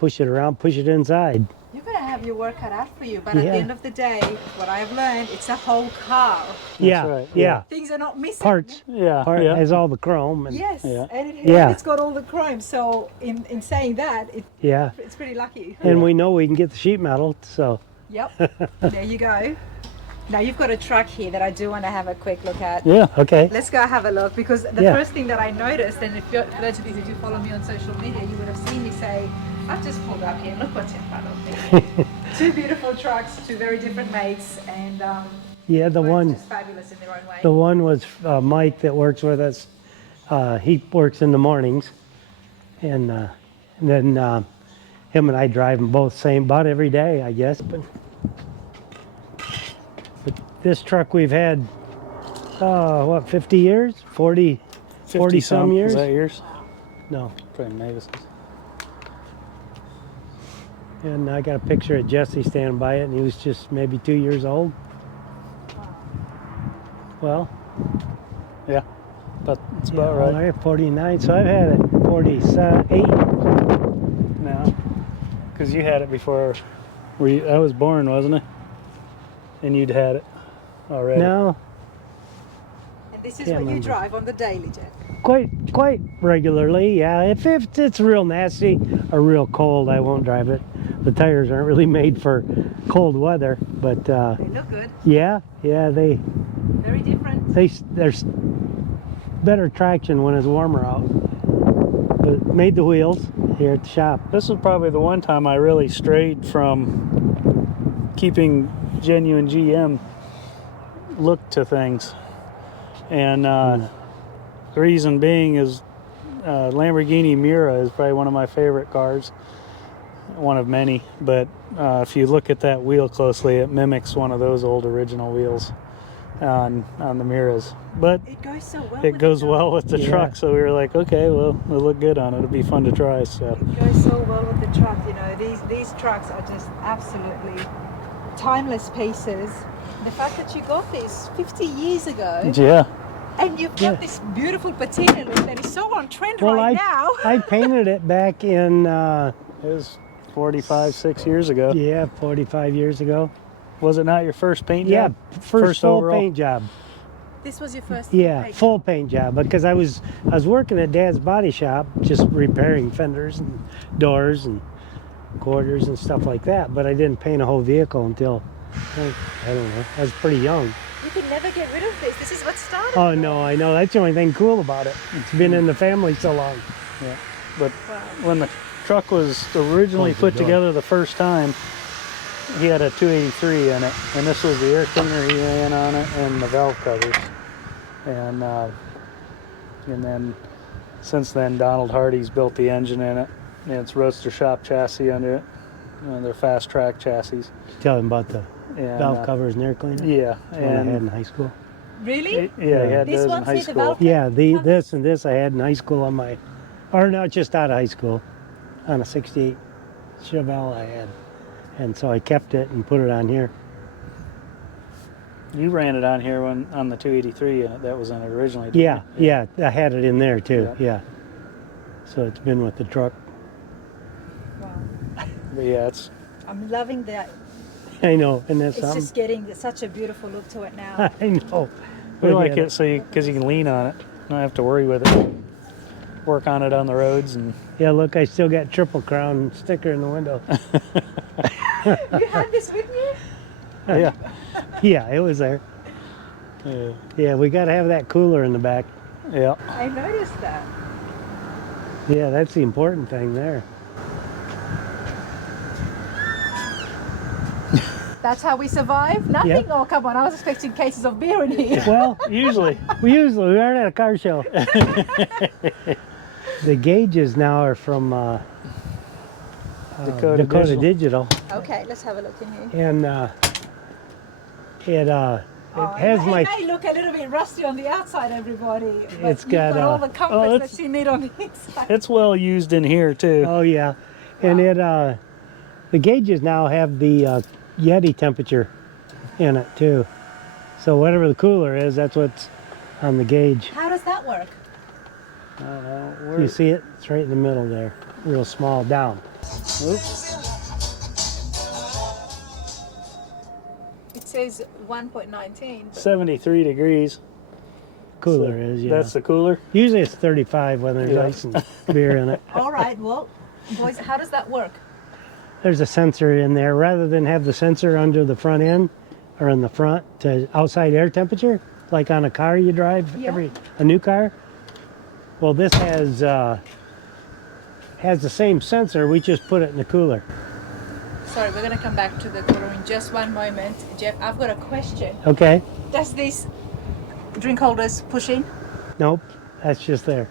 push it around, push it inside. You're going to have your work cut out for you. But at Yeah. the end of the day, what I've learned, it's a whole car. Yeah, right, yeah. Things are not missing. Parts. Yeah, Part yeah. has all the chrome. And, Yes, Yeah. and Yeah. it's got all the chrome. So in saying that, Yeah. it's pretty lucky. And we know we can get the sheet metal, so Yep. There you go. Now you've got a truck here that I do want to have a quick look at. Yeah. okay. Let's go have a look because the Yeah. first thing that I noticed, and if for those of you who do follow me on social media, you would have seen me say, I've just pulled up here and look what's in front of me. Two beautiful trucks, two very different makes, and Yeah, the both one just fabulous in their own way. the one was Mike that works with us. He works in the mornings, and then him and I drive them both about every day, I guess. But this truck we've had, 50 years? 40 some years? Is that yours? No. Probably Mavis's. And I got a picture of Jesse standing by it, and he was just maybe 2 years old. Well, Yeah, but it's about all right right, 49. So I've had it 48. now. Because you had it before. I was born, wasn't I? And you'd had it already. No, And this is Can't what you remember. drive on the daily, Jet. quite regularly. Yeah, if it's real nasty or real cold, I won't drive it. The tires aren't really made for cold weather, but They look good. yeah, they Very different. there's better traction when it's warmer out. made the wheels here at the shop. This was probably the one time I really strayed from keeping genuine GM look to things. And the reason being is Lamborghini Miura is probably one of my favorite cars. One of many. But if you look at that wheel closely, it mimics one of those old original wheels on the Miras. But It goes so well. it goes well with the Yeah. truck, so we were like, okay, well, it'll look good on it. It'll be fun to try. So It goes so well with the truck. You know, these trucks are just absolutely timeless pieces. The fact that you got this 50 years ago, yeah, and you've got Yeah. this beautiful patina look that is so on trend Well, right now. I painted it back in, it was 6 years ago. 45 years ago. Was it not your first paint Yeah, job? first full overall? paint job. This was your first Yeah, paint. full paint job, because I was working at Dad's body shop, just repairing fenders and doors and quarters and stuff like that. But I didn't paint a whole vehicle until I don't know. I was pretty young. You can never get rid of this. This is what started. Oh no, I know. That's the only thing cool about it. It's been in the family so long. Yeah, but Wow. when the truck was originally Close the put door. together the first time, he had a 283 in it, and this was the air cleaner he ran on it and the valve covers. And then since then, Donald Hardy's built the engine in it, and it's roadster shop chassis under it. They're fast track chassis. Tell him about the And, valve covers and air cleaner. Yeah, That's one I had in and high school. Really? yeah, he had This those in one's high the school. valve- Yeah, this and this I had in high school on my, or no, just out of high school, on a 68 Chevelle I had. And so I kept it and put it on here. You ran it on here on the 283, and that was in it originally. didn't Yeah, you? yeah, I had it in there too, Yeah. yeah. So it's been with the truck. Wow. But yeah, it's I'm loving that. I know, and that's It's something. just getting such a beautiful look to it now. I know. we like Yeah. it so because you can lean on it, not have to worry with it. Work on it on the roads, and Yeah, look, I still got Triple Crown sticker in the window. You had this with you? yeah, Yeah, it was there. Yeah, we got to have that cooler in the back. yeah. I noticed that. Yeah, that's the important thing there. That's how we survive? Nothing? Yep. Oh, come on. I was expecting cases of beer in here. Well, Usually, we aren't at a car show. The gauges now are from Dakota Dakota Digital. Digital, Okay, let's have a look in here. and it has it my. may look a little bit rusty on the outside, everybody. But It's you've got, all the comforts it's- that you need on the inside. it's well used in here too. Oh yeah, and the gauges now have the Yeti temperature in it too. So whatever the cooler is, that's what's on the gauge. How does that work? You see it? It's right in the middle there, real small down. Oops. It says 1.19. 73 degrees. Cooler So is, yeah. That's the cooler. Usually it's 35 when there's Yeah. ice and beer in it. All right, well, boys, how does that work? There's a sensor in there. Rather than have the sensor under the front end or in the front to outside air temperature, like on a car you drive, Yeah. a new car. Well, this has the same sensor. We just put it in the cooler. Sorry, we're going to come back to the cooler in just one moment. Jeff, I've got a question. Okay. Does this drink holders push in? Nope. That's just there.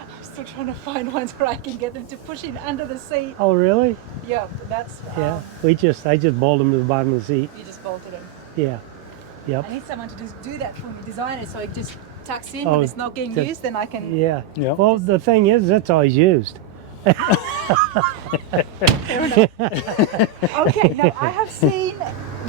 I'm still trying to find ones where I can get them to push in under the seat. Oh, really? Yeah, that's, Yeah. I just bolt them to the bottom of the seat. you just bolted them. Yeah. Yep. I need someone to just do that for me, design it so it just tucks in Oh, when it's not getting that- used, then I can. Yeah. Yep. Well, the thing is, that's always used. Okay, now I have seen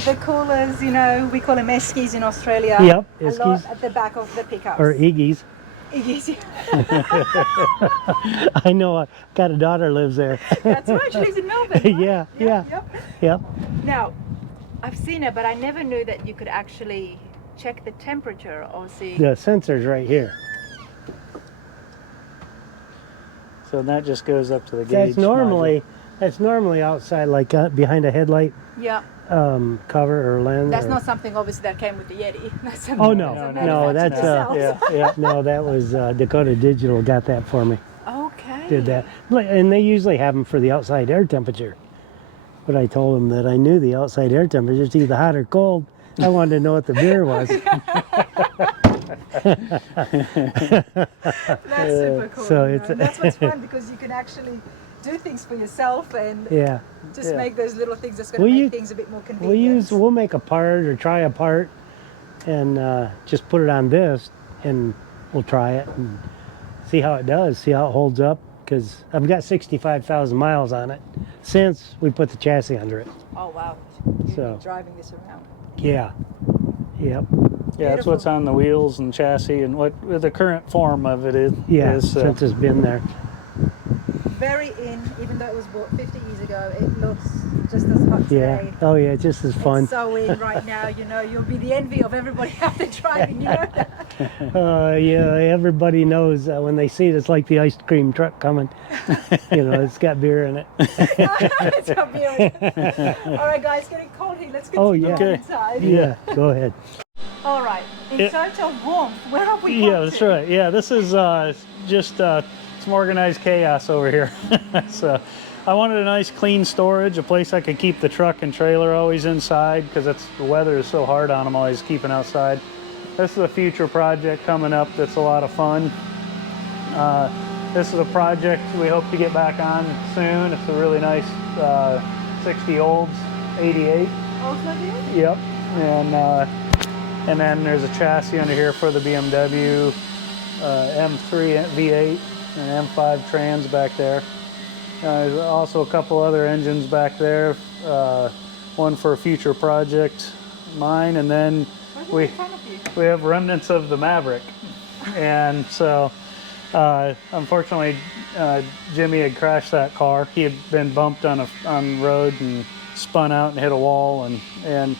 the coolers, you know, we call them eskies in Australia. Yep, A lot eskies. at the back of the pickups. Or Iggy's. Iggy's, yeah. I know. I got a daughter lives there. That's right, she lives in Melbourne. Right? Yeah, yeah. Yep. Yep. Now, I've seen it, but I never knew that you could actually check the temperature or see. The sensor's right here. So that just goes up to the gauge. That's normally outside, like behind a headlight Yeah, cover or lens. that's or- not something obviously that came with the Yeti. That's something Oh, that no. was No, manufactured that's, themselves. Yeah, yeah. No, that was Dakota Digital got that for me. Okay. did that. And they usually have them for the outside air temperature. But I told them that I knew the outside air temperature is either hot or cold. I wanted to know what the beer was. That's super cool. So you know, it's- and that's what's fun because you can actually do things for yourself and Yeah. just Yeah. make those little things that's going to We'll make use- things a bit more convenient. We'll make a part or try a part and just put it on this and we'll try it and see how it does, see how it holds up. Because I've got 65,000 miles on it since we put the chassis under it. Oh wow! You've So- been driving this around. Yeah. Yep. Yeah, that's what's on the wheels and chassis, and what the current form of it is. Yeah. is, Since it's been there. Very in, even though it was bought 50 years ago, it looks just as hot Yeah. today. Oh yeah, just as fun. It's so in right now, you know, you'll be the envy of everybody out there driving, you know that. Yeah, everybody knows when they see it, it's like the ice cream truck coming. You know, it's got beer in it. It's got beer in it. All right, guys, it's getting cold here. Let's Oh, continue yeah. on Okay. inside. Yeah, go ahead. All right, in Yeah. search of warmth, where have we Yeah, got that's to? right. Yeah, this is just some organized chaos over here. So I wanted a nice clean storage, a place I could keep the truck and trailer always inside because the weather is so hard on them, always keeping outside. This is a future project coming up that's a lot of fun. This is a project we hope to get back on soon. It's a really nice 60 Olds 88. Also here? Yep. And then there's a chassis under here for the BMW M3 V8 and M5 Trans back there. There's also a couple other engines back there. One for a future project, mine, and then What's we in front of you? we have remnants of the Maverick. And so unfortunately Jimmy had crashed that car. He had been bumped on the road and spun out and hit a wall, and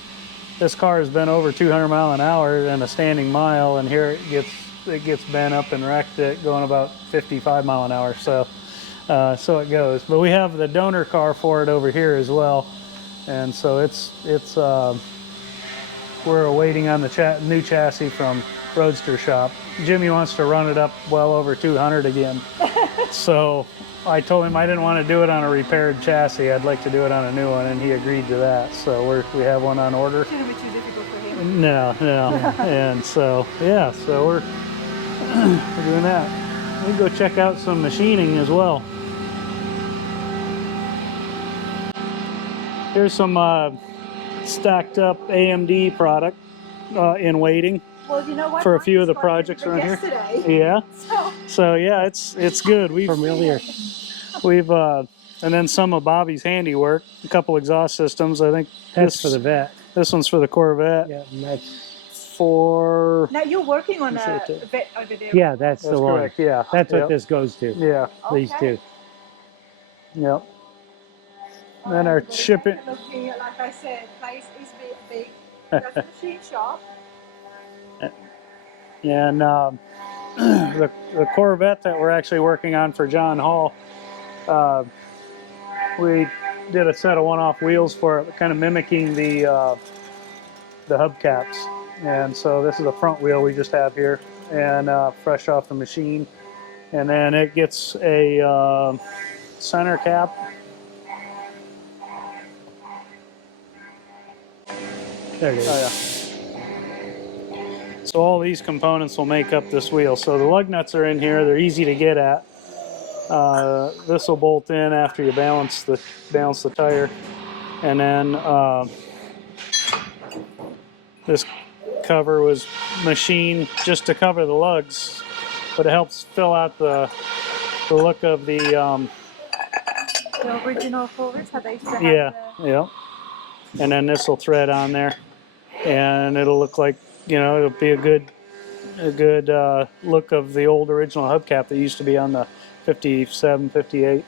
this car has been over 200 mile an hour and a standing mile, and here it gets bent up and wrecked it going about 55 mile an hour. So it goes. But we have the donor car for it over here as well, and so it's we're awaiting on the new chassis from Roadster Shop. Jimmy wants to run it up well over 200 again. So I told him I didn't want to do it on a repaired chassis. I'd like to do it on a new one, and he agreed to that. So we have one on order. Shouldn't be too difficult for him. No. And so, yeah, so we're doing that. We can go check out some machining as well. Here's some stacked up AMD product in waiting Well, you know what? for a Mine few of the started projects around here. yesterday. Yeah. So, So yeah, it's good. Familiar. We've and then some of Bobby's handiwork, a couple exhaust systems. I think That's for the vet. this one's for the Corvette. Yeah, and that's For now you're working on Is a it, vet over there. yeah, that's that's the one. correct. Yeah. That's what Yep. this goes to. Yeah. These Okay. two. Yep. All Then right, our everybody, shipping. take a look here. Like I said, place is big. That's a machine shop. And the Corvette that we're actually working on for John Hall, we did a set of one-off wheels for it, kind of mimicking the hubcaps. And so this is a front wheel we just have here, and fresh off the machine. And then it gets a center cap. There it is. Oh, yeah. So all these components will make up this wheel. So the lug nuts are in here. They're easy to get at. This will bolt in after you balance the tire, and then this cover was machined just to cover the lugs, but it helps fill out the look of the The original Corvettes, how they used to have yeah, the... yeah. And then this will thread on there, and it'll look like, it'll be a good look of the old original hubcap that used to be on the 57, 58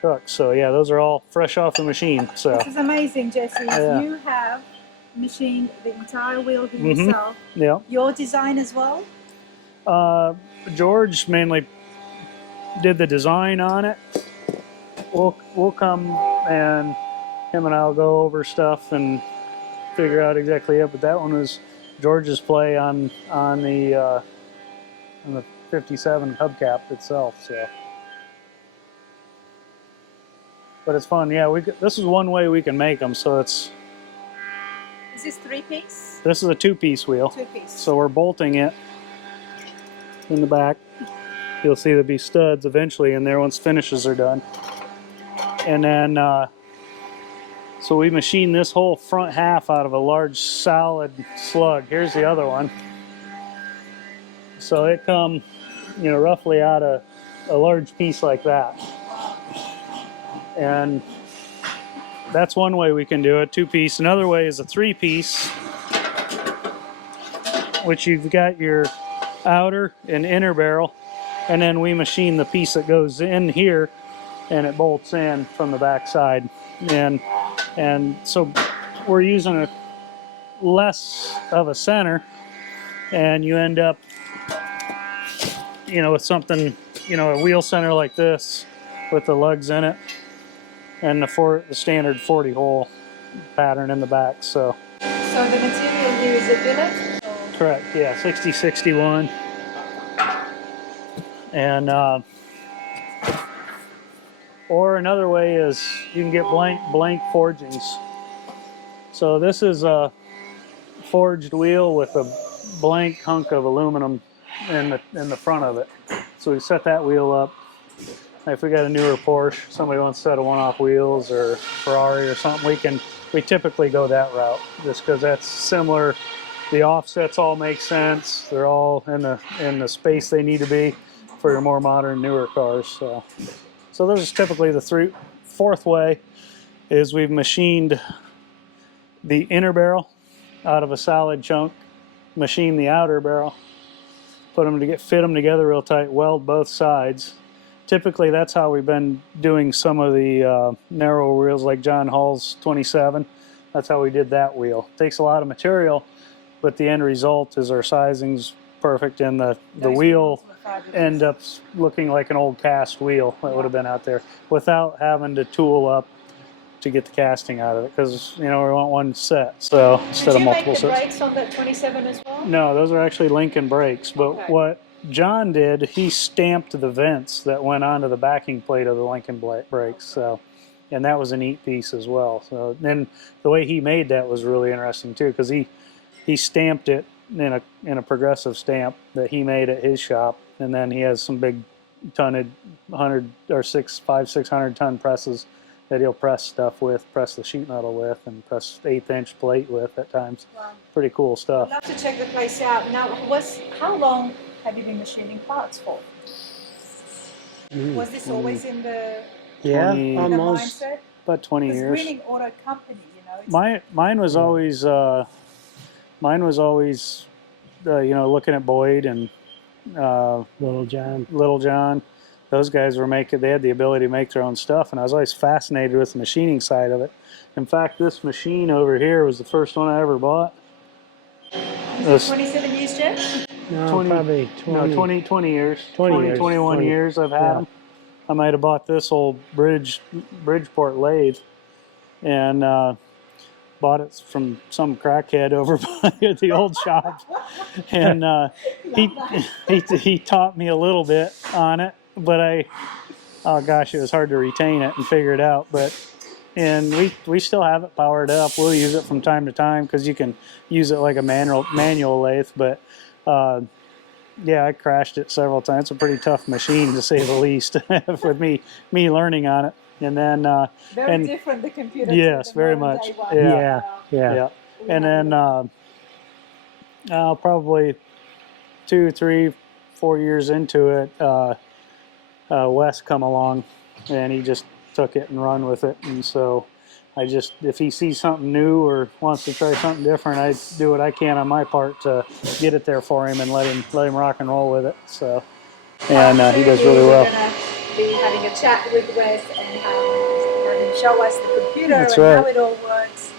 truck. So yeah, those are all fresh off the machine. So This is amazing, Jesse. Yeah. You have machined the entire wheel Mhm. yourself. yeah, Your design as well? George mainly did the design on it. We'll come, and him and I'll go over stuff and figure out exactly it. But that one was George's play on the 57 hubcap itself. So, but it's fun. Yeah, this is one way we can make them. So Is this 3-piece? this is a 2-piece wheel. 2-piece. So we're bolting it in the back. You'll see there'll be studs eventually in there once finishes are done. And then, so we machine this whole front half out of a large solid slug. Here's the other one. So it come, you know, roughly out of a large piece like that. And that's one way we can do it, 2-piece. Another way is a 3-piece, which you've got your outer and inner barrel, and then we machine the piece that goes in here and it bolts in from the back side. And so we're using a less of a center, and you end up, you know, with something, you know, a wheel center like this with the lugs in it, and the standard 40 hole pattern in the back. So the material here is a billet? correct, yeah, 6061. And or another way is you can get blank forgings. So this is a forged wheel with a blank hunk of aluminum in the front of it. So we set that wheel up. If we got a newer Porsche, somebody wants a set of one-off wheels, or Ferrari or something, we typically go that route, just because that's similar. The offsets all make sense. They're all in the space they need to be for your more modern, newer cars. So those is typically the fourth way is we've machined the inner barrel out of a solid chunk, machine the outer barrel, fit them together real tight, weld both sides. Typically, that's how we've been doing some of the narrow wheels, like John Hall's 27. That's how we did that wheel. It takes a lot of material, but the end result is our sizing's perfect, and the wheel end up looking like an old cast wheel that would have been out there without having to tool up to get the casting out of it, because, you know, we want one set, so instead of multiple sets. Did you make the brakes on that 27 as well? No, those are actually Lincoln brakes, but okay. What John did, he stamped the vents that went onto the backing plate of the Lincoln brakes, so, and that was a neat piece as well. So then the way he made that was really interesting too, because he stamped it in a progressive stamp that he made at his shop, and then he has some big tonnage 100 or 600 ton presses that he'll press stuff with, press the sheet metal with, and press 1/8" plate with at times. Wow. Pretty cool stuff. I'd love to check the place out. Now, how long have you been machining parts for? Was this always in the almost mindset? About 20 years. Greening Auto Company, you know. Mine was always you know, looking at Boyd and Little John. Those guys they had the ability to make their own stuff, and I was always fascinated with the machining side of it. In fact, this machine over here was the first one I ever bought. 27 years, Jeff? No, probably 20. 20 years. 21 years I've had them. I might have bought this old Bridgeport lathe, and bought it from some crackhead over by the old shop, and he taught me a little bit on it, but oh gosh, it was hard to retain it and figure it out. And we still have it powered up. We'll use it from time to time because you can use it like a manual lathe. But yeah, I crashed it several times. It's a pretty tough machine, to say the least, with me learning on it. And then very different, the computer. Yes, very much. Yeah. And then probably 2, 3, 4 years into it, Wes come along, and he just took it and run with it. And so if he sees something new or wants to try something different, I do what I can on my part to get it there for him and let him rock and roll with it. So, and he does really well. Be having a chat with Wes and have him show us the computer That's and right. how it all works.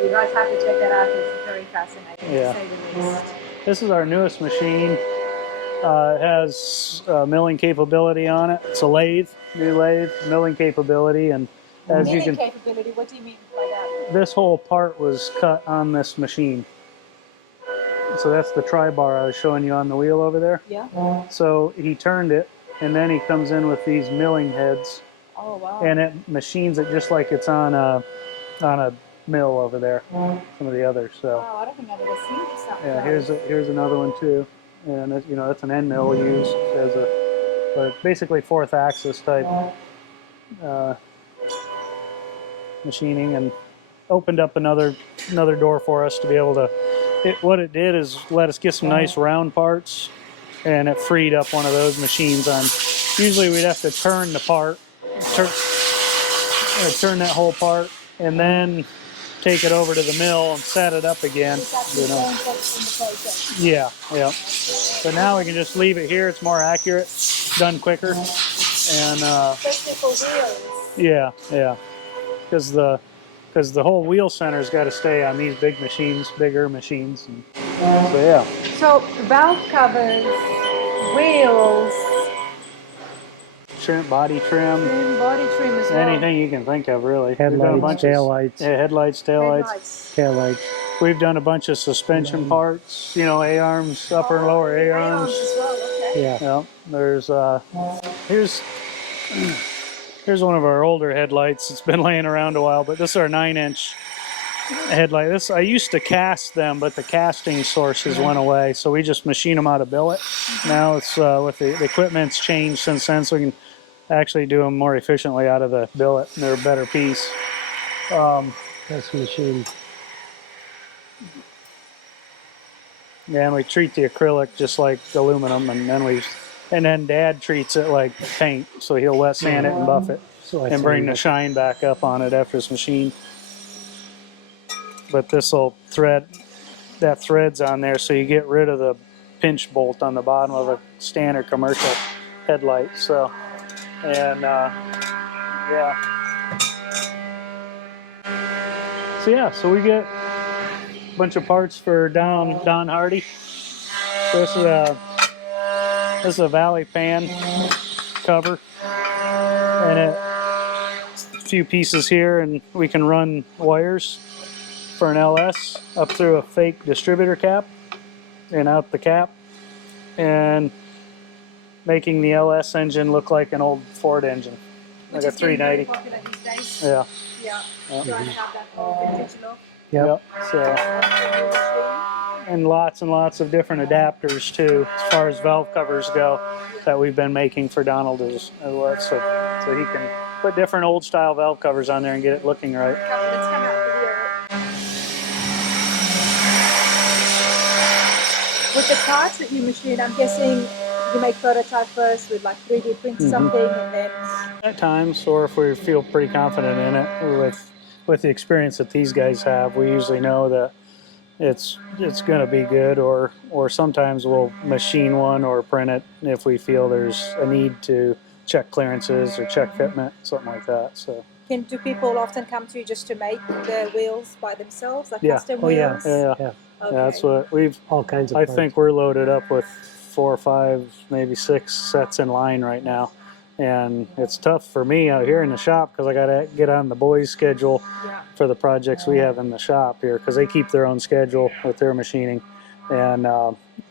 You guys have to check that out. It's very fascinating, to say the least. This is our newest machine. It has milling capability on it. It's a new lathe, milling capability, and as you can. Capability. What do you mean by that? This whole part was cut on this machine. So that's the tri-bar I was showing you on the wheel over there. Yeah. So he turned it, and then he comes in with these milling heads, Oh wow. and it machines it just like it's on a mill over there. Some of the others. So Wow, I don't think I've ever seen this up yeah, close. here's another one too, and you know that's an end mill we use as a, but basically fourth axis type uh, machining, and opened up another door for us to be able to. What it did is let us get some nice round parts, and it freed up one of those machines on. Usually we'd have to turn the part, turn that whole part, and then take it over to the mill and set it up again. You know. Yeah, yeah. So now we can just leave it here. It's more accurate, done quicker, and Especially for wheels. yeah, yeah. Because the whole wheel center's got to stay on these big machines, bigger machines. And so yeah. So valve covers, wheels, Body trim, body trim as well. anything you can think of, really. We've done a Headlights, bunch taillights, yeah, headlights, taillights. Headlights. taillights. We've done a bunch of suspension parts. You know, A-arms, upper and lower A-arms. as well, okay. Yeah. Yeah. There's here's one of our older headlights. It's been laying around a while, but this is our 9-inch headlight. I used to cast them, but the casting sources went away, so we just machine them out of billet. Now it's with the equipment's changed since then, so we can actually do them more efficiently out of the billet. They're a better piece. This machine. Yeah, and we treat the acrylic just like aluminum, and then Dad treats it like paint, so he'll wet sand it and buff it, So I and bring the sand shine back up on it after it's machined. But this will that thread's on there, so you get rid of the pinch bolt on the bottom of a standard commercial headlight. So, and yeah. So we get a bunch of parts for Don Hardy. So this is a Valley pan cover, and a few pieces here, and we can run wires for an LS up through a fake distributor cap and out the cap, and making the LS engine look like an old Ford engine, like a 390. Popular these days. Yeah. Yeah. Yeah. Trying to have that old vintage look. Yep. So, and lots of different adapters too, as far as valve covers go, that we've been making for Donald as well, so he can put different old style valve covers on there and get it looking right. Let's come out here. With the parts that you machine, I'm guessing you make prototype first with like 3D print something, and then At times, or if we feel pretty confident in it, with the experience that these guys have, we usually know that it's going to be good, or sometimes we'll machine one or print it if we feel there's a need to check clearances or check fitment, something like that. So do people often come to you just to make the wheels by themselves, like yeah, custom Oh, yeah. wheels? yeah, Yeah. Okay. yeah, that's what we've. All kinds of I parts. think we're loaded up with 4 or 5, maybe 6 sets in line right now. And it's tough for me out here in the shop because I got to get on the boys' schedule Yeah. for the projects we have in the shop here, because they keep their own schedule with their machining, and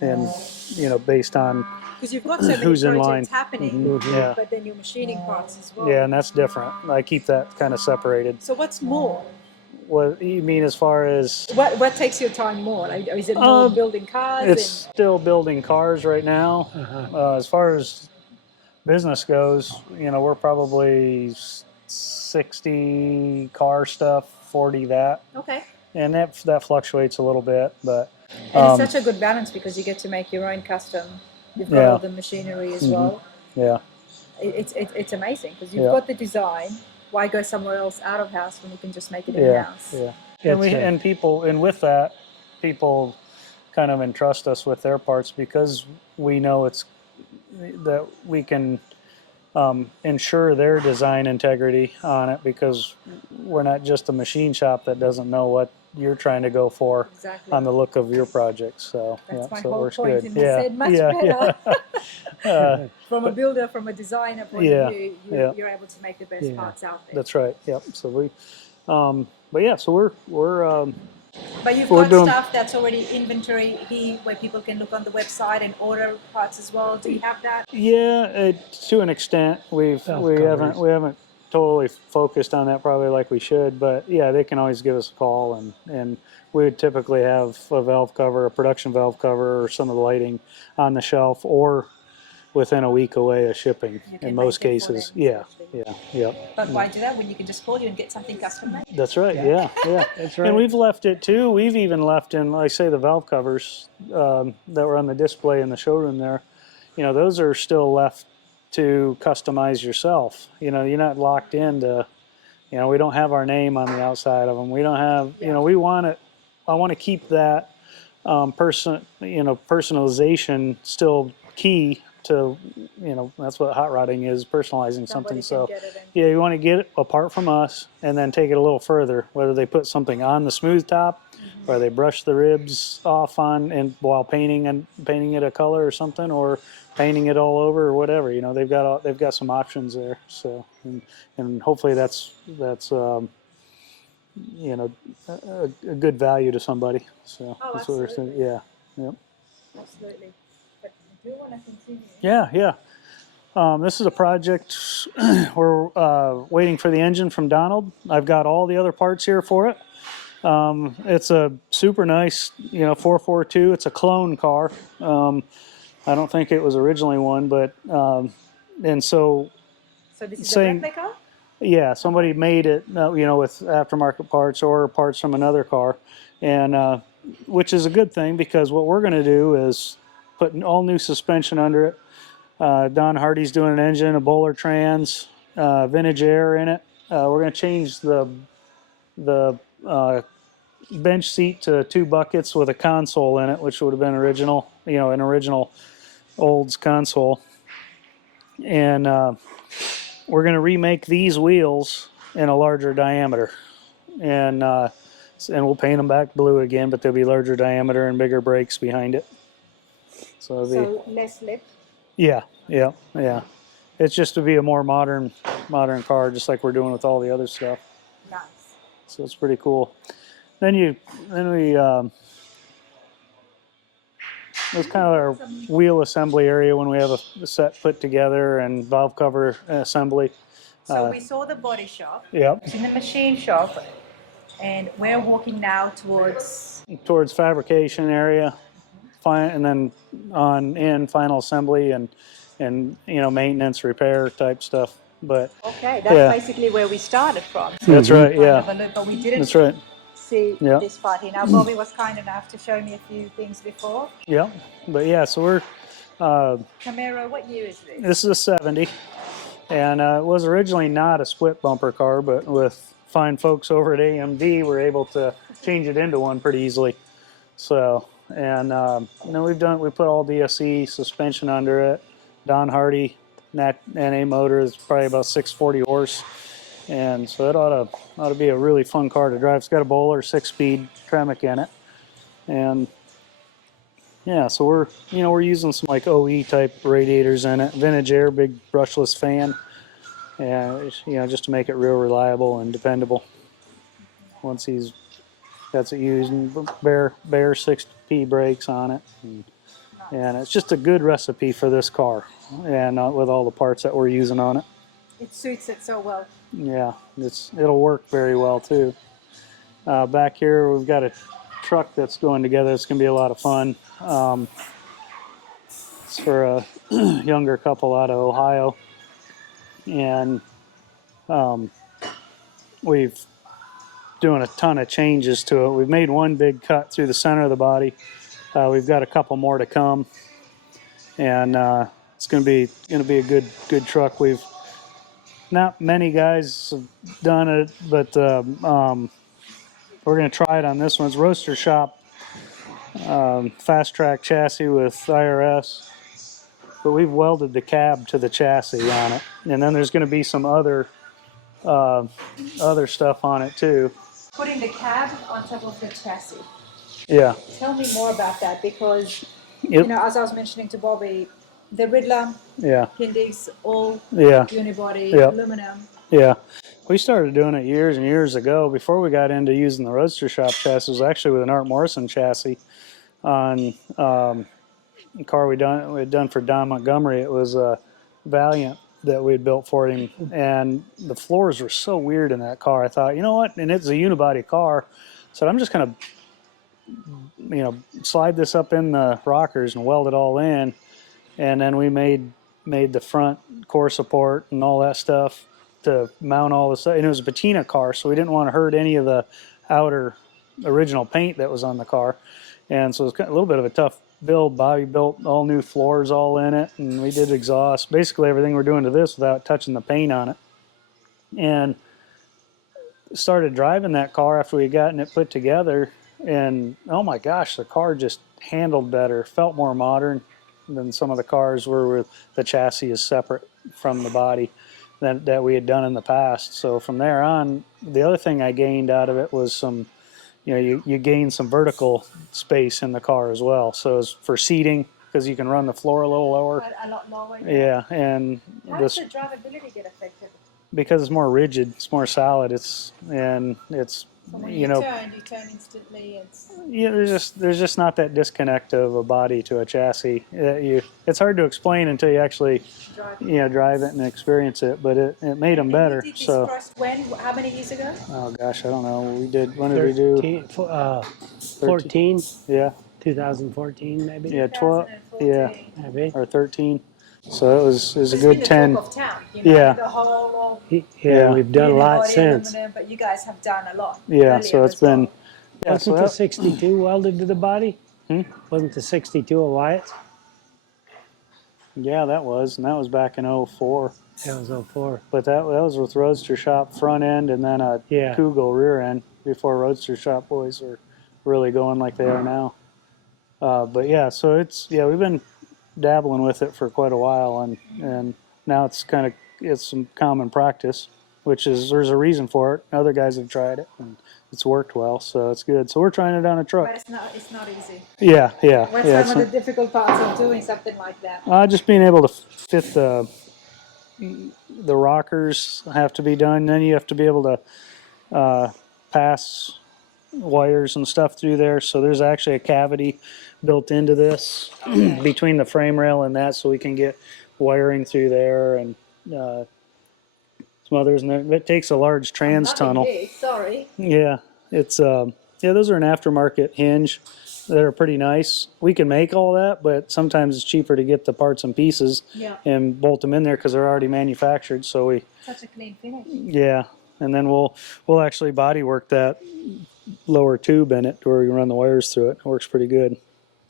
you know, based on Because you've got so many who's in projects line. happening, Mhm, yeah. but then you're machining parts as well. Yeah, and that's different. I keep that kind of separated. So what's more? What you mean as far as What takes your time more? Like, is it more building cars? it's still building cars right now. As far as business goes, you know, we're probably 60 car stuff, 40 that, Okay. and that fluctuates a little bit, but And it's such a good balance because you get to make your own custom. You've got Yeah. all the machinery as well. yeah, It's amazing because you've Yeah. got the design. Why go somewhere else out of house when you can just make it in yeah, house? yeah. It's And with that, people kind of entrust us with their parts because we know that we can ensure their design integrity on it, because we're not just a machine shop that doesn't know what you're trying to go for Exactly. on the look of your project. So That's yeah, my so it whole works point. good. And you said much better. Yeah. From a builder, from a designer point Yeah, of view, yeah. you're able to make the best Yeah. parts out there. That's right. Yep. So we, but yeah, so we're But you've We're got doing, stuff that's already inventory here where people can look on the website and order parts as well. Do you have that? yeah, to an extent. Valve We covers. haven't totally focused on that probably like we should, but yeah, they can always give us a call, and we would typically have a valve cover, a production valve cover, or some of the lighting on the shelf, or within a week away of shipping. You can In most make it for cases, them, yeah, essentially. yeah. But why do that when you can just call you and get something custom made? That's right. Yeah. Yeah. That's And right. we've left it too. We've even left in, like I say, the valve covers that were on the display in the showroom there. You know, those are still left to customize yourself. You know, you're not locked into. You know, we don't have our name on the outside of them. We don't have. You know, we want it. I want to keep that personalization still key to, that's what hot rodding is, personalizing something. Somebody can So get it in. yeah, you want to get it apart from us and then take it a little further, whether they put something on the smooth top or they brush the ribs off on and while painting it a color or something, or painting it all over or whatever. You know, they've got some options there. So and hopefully that's you know, a good value to somebody. So Oh, that's what we're saying. absolutely. Yeah, yep. Absolutely. But I do want to continue. Yeah. This is a project we're waiting for the engine from Donald. I've got all the other parts here for it. It's a super nice, 442. It's a clone car. I don't think it was originally one, but and so So this is a saying, replica? yeah, somebody made it, with aftermarket parts or parts from another car, and which is a good thing because what we're going to do is put an all new suspension under it. Don Hardy's doing an engine, a Bowler trans, vintage air in it. We're going to change the bench seat to 2 buckets with a console in it, which would have been original, an original Olds console. And we're going to remake these wheels in a larger diameter, and we'll paint them back blue again, but they'll be larger diameter and bigger brakes behind it. So it'll be, So less lip. yeah. It's just to be a more modern car, just like we're doing with all the other stuff. Nice. So it's pretty cool. Then we it's kind of our wheel assembly area when we have a set put together and valve cover assembly. So we saw the body shop. Yep. It's in the machine shop. And we're walking now towards. Towards fabrication area, and then on in final assembly and maintenance repair type stuff. But Okay, that's yeah, basically where we started from. that's right. Kind of Yeah, a loop, but we didn't that's right. see Yeah. this part here. Now, Bobby was kind enough to show me a few things before. Yeah, but yeah, so we're Camaro, what year is this? this is a 70, and it was originally not a split bumper car, but with fine folks over at AMD, we're able to change it into one pretty easily. So, and we put all DSE suspension under it. Don Hardy NA motor is probably about 640 horse, and so it ought to be a really fun car to drive. It's got a Bowler 6-speed Tremec in it, and yeah, so we're using some like OE type radiators in it, vintage air, big brushless fan, and just to make it real reliable and dependable. Once he's got it used, and bare 6P brakes on it, and it's just a good recipe for this car, and with all the parts that we're using on it. It suits it so well. Yeah, it'll work very well too. Back here we've got a truck that's going together. It's going to be a lot of fun. It's for a younger couple out of Ohio, and we've doing a ton of changes to it. We've made one big cut through the center of the body. We've got a couple more to come, and it's going to be a good truck. We've not many guys have done it, but we're going to try it on this one. It's Roaster Shop fast track chassis with IRS, but we've welded the cab to the chassis on it, and then there's going to be some other stuff on it too. Putting the cab on top of the chassis. Yeah. Tell me more about that because, Yep. as I was mentioning to Bobby, the Ridler Yeah. Kindigs, all Yeah. unibody, Yep. aluminum. Yeah. We started doing it years and years ago. Before we got into using the Roadster Shop chassis, it was actually with an Art Morrison chassis on a car we had done for Don Montgomery. It was a Valiant that we had built for him, and the floors were so weird in that car. I thought, you know what? And it's a unibody car, so I'm just gonna, slide this up in the rockers and weld it all in, and then we made the front core support and all that stuff to mount all the stuff. And it was a patina car, so we didn't want to hurt any of the outer original paint that was on the car. And so it was a little bit of a tough build. Bobby built all new floors all in it, and we did exhaust. Basically everything we're doing to this without touching the paint on it. And started driving that car after we had gotten it put together, and oh my gosh, the car just handled better, felt more modern than some of the cars where the chassis is separate from the body that we had done in the past. So from there on, the other thing I gained out of it was some, you gain some vertical space in the car as well. So it's for seating, because you can run the floor a little lower. A lot lower. Yeah, and How does the drivability get affected? because it's more rigid, it's more solid. It's So when you turn instantly. yeah. There's just not that disconnect of a body to a chassis. It's hard to explain until you actually drive it and experience it. But it made them better. You did this So first when? How many years ago? oh gosh, I don't know. We did. When did we do? 14, Yeah. 2014 maybe. Yeah. 12. Yeah. Maybe. Or 13. So it was a It's good been the 10. talk of town, Yeah. the whole Yeah, we've done a lot since. But you guys have done a lot. Yeah. So it's been. Yeah. Wasn't the 62 welded to the body? Wasn't the 62 a Wyatt's? Yeah, that was, and that was back in 04. That was 04. But that was with Roadster Shop front end and then a Kugel rear end before Roadster Shop boys were really going like they are now. But yeah, so we've been dabbling with it for quite a while, and now it's some common practice, which is there's a reason for it. Other guys have tried it and it's worked well, so it's good. So we're trying it on a truck. But it's not easy. Yeah. What's some of the difficult parts of doing something like that? Just being able to fit the rockers have to be done. Then you have to be able to pass wires and stuff through there. So there's actually a cavity built into this between the frame rail and that, so we can get wiring through there and some others. And it takes a large trans tunnel. Sorry. Yeah, it's those are an aftermarket hinge that are pretty nice. We can make all that, but sometimes it's cheaper to get the parts and pieces and bolt them in there because they're already manufactured. So such a clean finish. Yeah, and then we'll actually body work that lower tube in it where we run the wires through it. It works pretty good.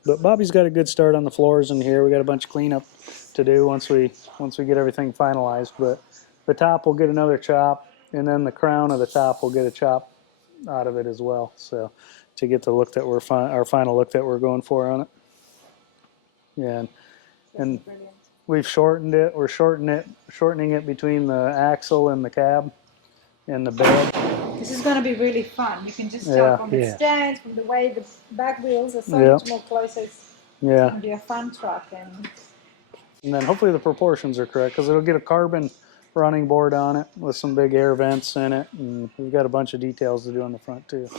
But Bobby's got a good start on the floors in here. We got a bunch of cleanup to do once we get everything finalized. But the top will get another chop, and then the crown of the top will get a chop out of it as well. So to get the look that our final look that we're going for on it. Yeah, and we've shortened it. We're shortening it between the axle and the cab and the bed. This is going to be really fun. You can just tell from the stands, from the way the back wheels are so much more closer. It's going to be a fun truck. And then hopefully the proportions are correct, because it'll get a carbon running board on it with some big air vents in it. And we've got a bunch of details to do on the front too.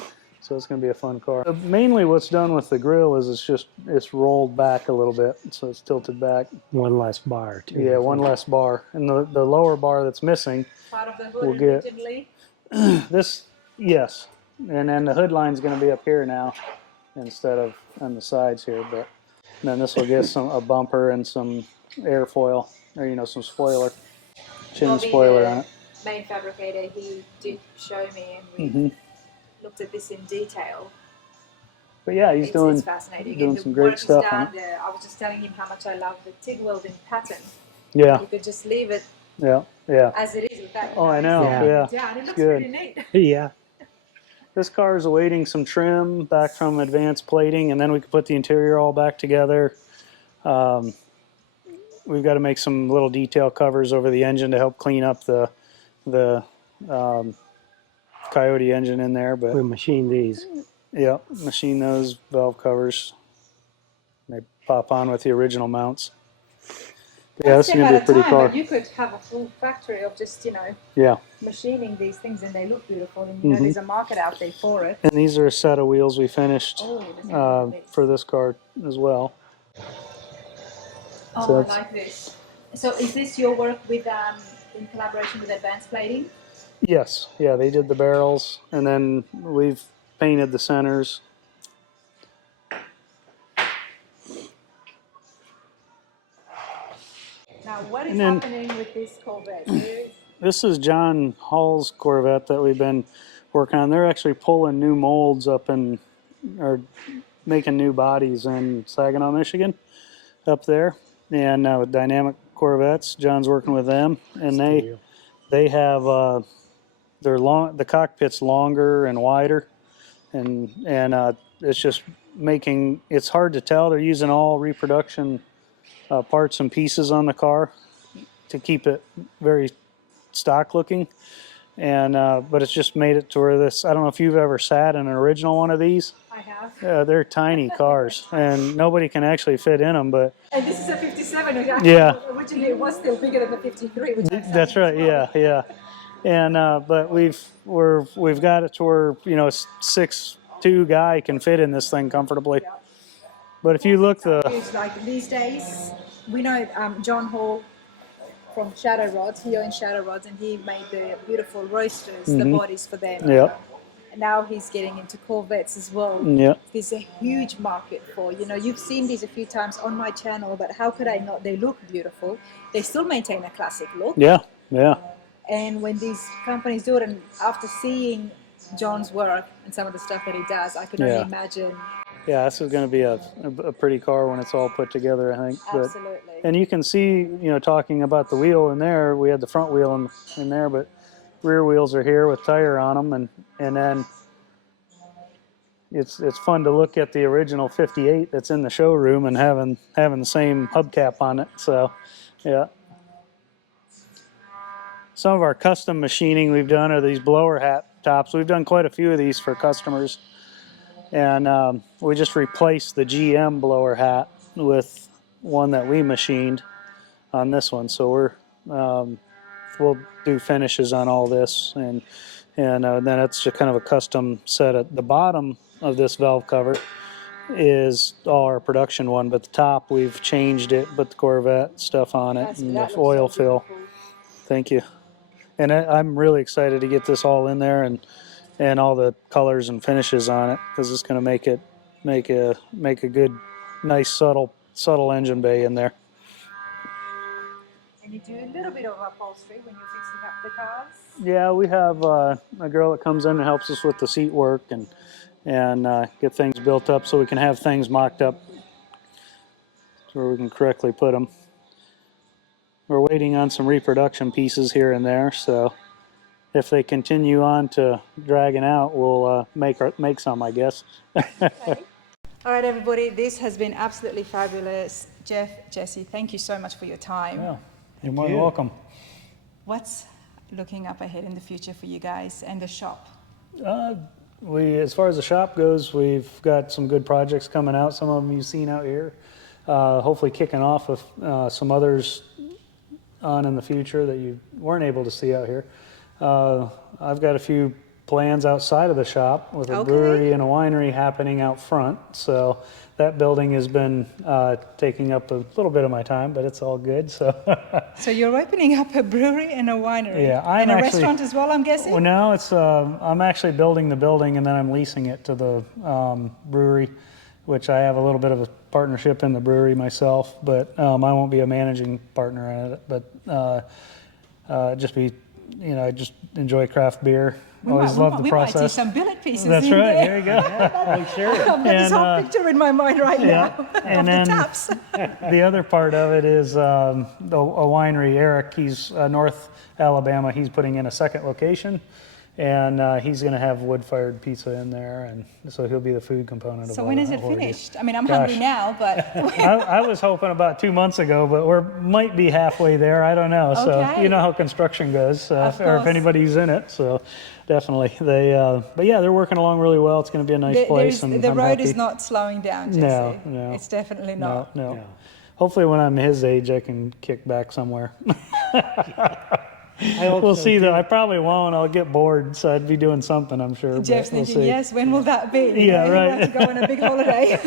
So it's going to be a fun car. Mainly what's done with the grill is it's rolled back a little bit. So it's tilted back. One less bar too. Yeah, one less bar. And the lower bar that's missing, part of the hood we'll get originally. this, yes. And then the hood line's going to be up here now instead of on the sides here. But then this will get a bumper and some airfoil, or some spoiler, chin spoiler on it. Main fabricator, he did show me, and we looked at this in detail. But yeah, he's it's fascinating. doing some great stuff on it. I was just telling him how much I love the TIG welding pattern. Yeah. You could just leave it as it is with that. Oh, I know. Yeah. Yeah, it looks good. pretty neat. Yeah. This car is awaiting some trim back from advanced plating, and then we can put the interior all back together. We've got to make some little detail covers over the engine to help clean up the Coyote engine in there. But we machined these. Yeah, machine those valve covers. They pop on with the original mounts. Yeah, this is going to be a pretty car. But you could have a full factory of just, Yeah. machining these things, and they look beautiful, and there's a market out there for it. And these are a set of wheels we finished Oh, for this car as well. oh, So I like this. So is this your work with in collaboration with Advanced Plating? yes, yeah, they did the barrels, and then we've painted the centers. Now, what is happening with this Corvette? This is John Hall's Corvette that we've been working on. They're actually pulling new molds up and or making new bodies in Saginaw, Michigan, up there, and with Dynamic Corvettes. John's working with them, and they have they're long. The cockpit's longer and wider, and it's just making it's hard to tell. They're using all reproduction parts and pieces on the car to keep it very stock looking, and but it's just made it to where this. I don't know if you've ever sat in an original one of these. I have. They're tiny cars, and nobody can actually fit in them. But and this is a 57, which actually originally it was still bigger than the 53. Which that's right. Well. Yeah. And but we've got it to where a 6'2" guy can fit in this thing comfortably. Yeah. But if you look like these days, we know John Hall from Shadow Rods. He owns Shadow Rods, and he made the beautiful roasters, the bodies for them. Yeah. And now he's getting into Corvettes as well. Yeah. There's a huge market for, you've seen these a few times on my channel, but how could I not? They look beautiful. They still maintain a classic look. Yeah, yeah. And when these companies do it, and after seeing John's work and some of the stuff that he does, I can only imagine. Yeah, this is going to be a pretty car when it's all put together, I think. Absolutely. And you can see, talking about the wheel in there, we had the front wheel in there, but rear wheels are here with tire on them, and then it's fun to look at the original 58 that's in the showroom and having the same hubcap on it. So, yeah. Some of our custom machining we've done are these blower hat tops. We've done quite a few of these for customers, and we just replaced the GM blower hat with one that we machined on this one. So we'll do finishes on all this, and then it's just kind of a custom set. At the bottom of this valve cover is all our production one, but the top we've changed it, put the Corvette stuff on it, and the oil fill. Thank you. And I'm really excited to get this all in there and all the colors and finishes on it, because it's going to make a good, nice, subtle engine bay in there. And you do a little bit of upholstery when you're fixing up the cars? Yeah, we have a girl that comes in and helps us with the seat work and get things built up so we can have things mocked up where we can correctly put them. We're waiting on some reproduction pieces here and there, so if they continue on to dragging out, we'll make some, I guess. Okay. All right, everybody, this has been absolutely fabulous. Jeff, Jesse, thank you so much for your time. Yeah, you're more than welcome. What's looking up ahead in the future for you guys and the shop? As far as the shop goes, we've got some good projects coming out. Some of them you've seen out here. Hopefully kicking off with some others on in the future that you weren't able to see out here. I've got a few plans outside of the shop with a brewery and a winery happening out front. So that building has been taking up a little bit of my time, but it's all good. So you're opening up a brewery and a winery, and a restaurant as well, I'm guessing? Well, no, it's I'm actually building the building and then I'm leasing it to the brewery, which I have a little bit of a partnership in the brewery myself, but I won't be a managing partner in it. But I just enjoy craft beer. Always love the process. We might see some billet pieces. That's in right. There you go. Sure. I've got this whole picture in my mind right now and of then the taps. The other part of it is a winery. Eric, he's North Alabama. He's putting in a second location, and he's going to have wood-fired pizza in there, and so he'll be the food component of all that. So when is it finished? I mean, I'm hungry now, but... I was hoping about 2 months ago, but we might be halfway there. I don't know. Okay. So you know how construction goes, or if anybody's in it. So definitely. But yeah, they're working along really well. It's going to be a nice place. And the road is not slowing down, Jesse. No. It's definitely not. No. hopefully when I'm his age, I can kick back somewhere. I hope We'll so, see too. though. I probably won't. I'll get bored, so I'd be doing something, I'm sure. Jeff's but we'll thinking, see. yes, when will that be? You Yeah, know, right. He wants to go on a big holiday.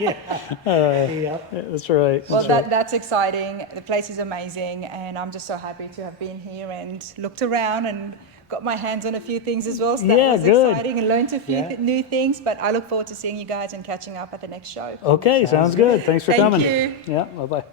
Yeah. That's right. Well, That's right. that's exciting. The place is amazing, and I'm just so happy to have been here and looked around and got my hands on a few things as well. So that Yeah, was good. exciting and learned a few Yeah. new things. But I look forward to seeing you guys and catching up at the next show. Okay, sounds good. Thanks for Thank coming. you. Yeah, bye-bye.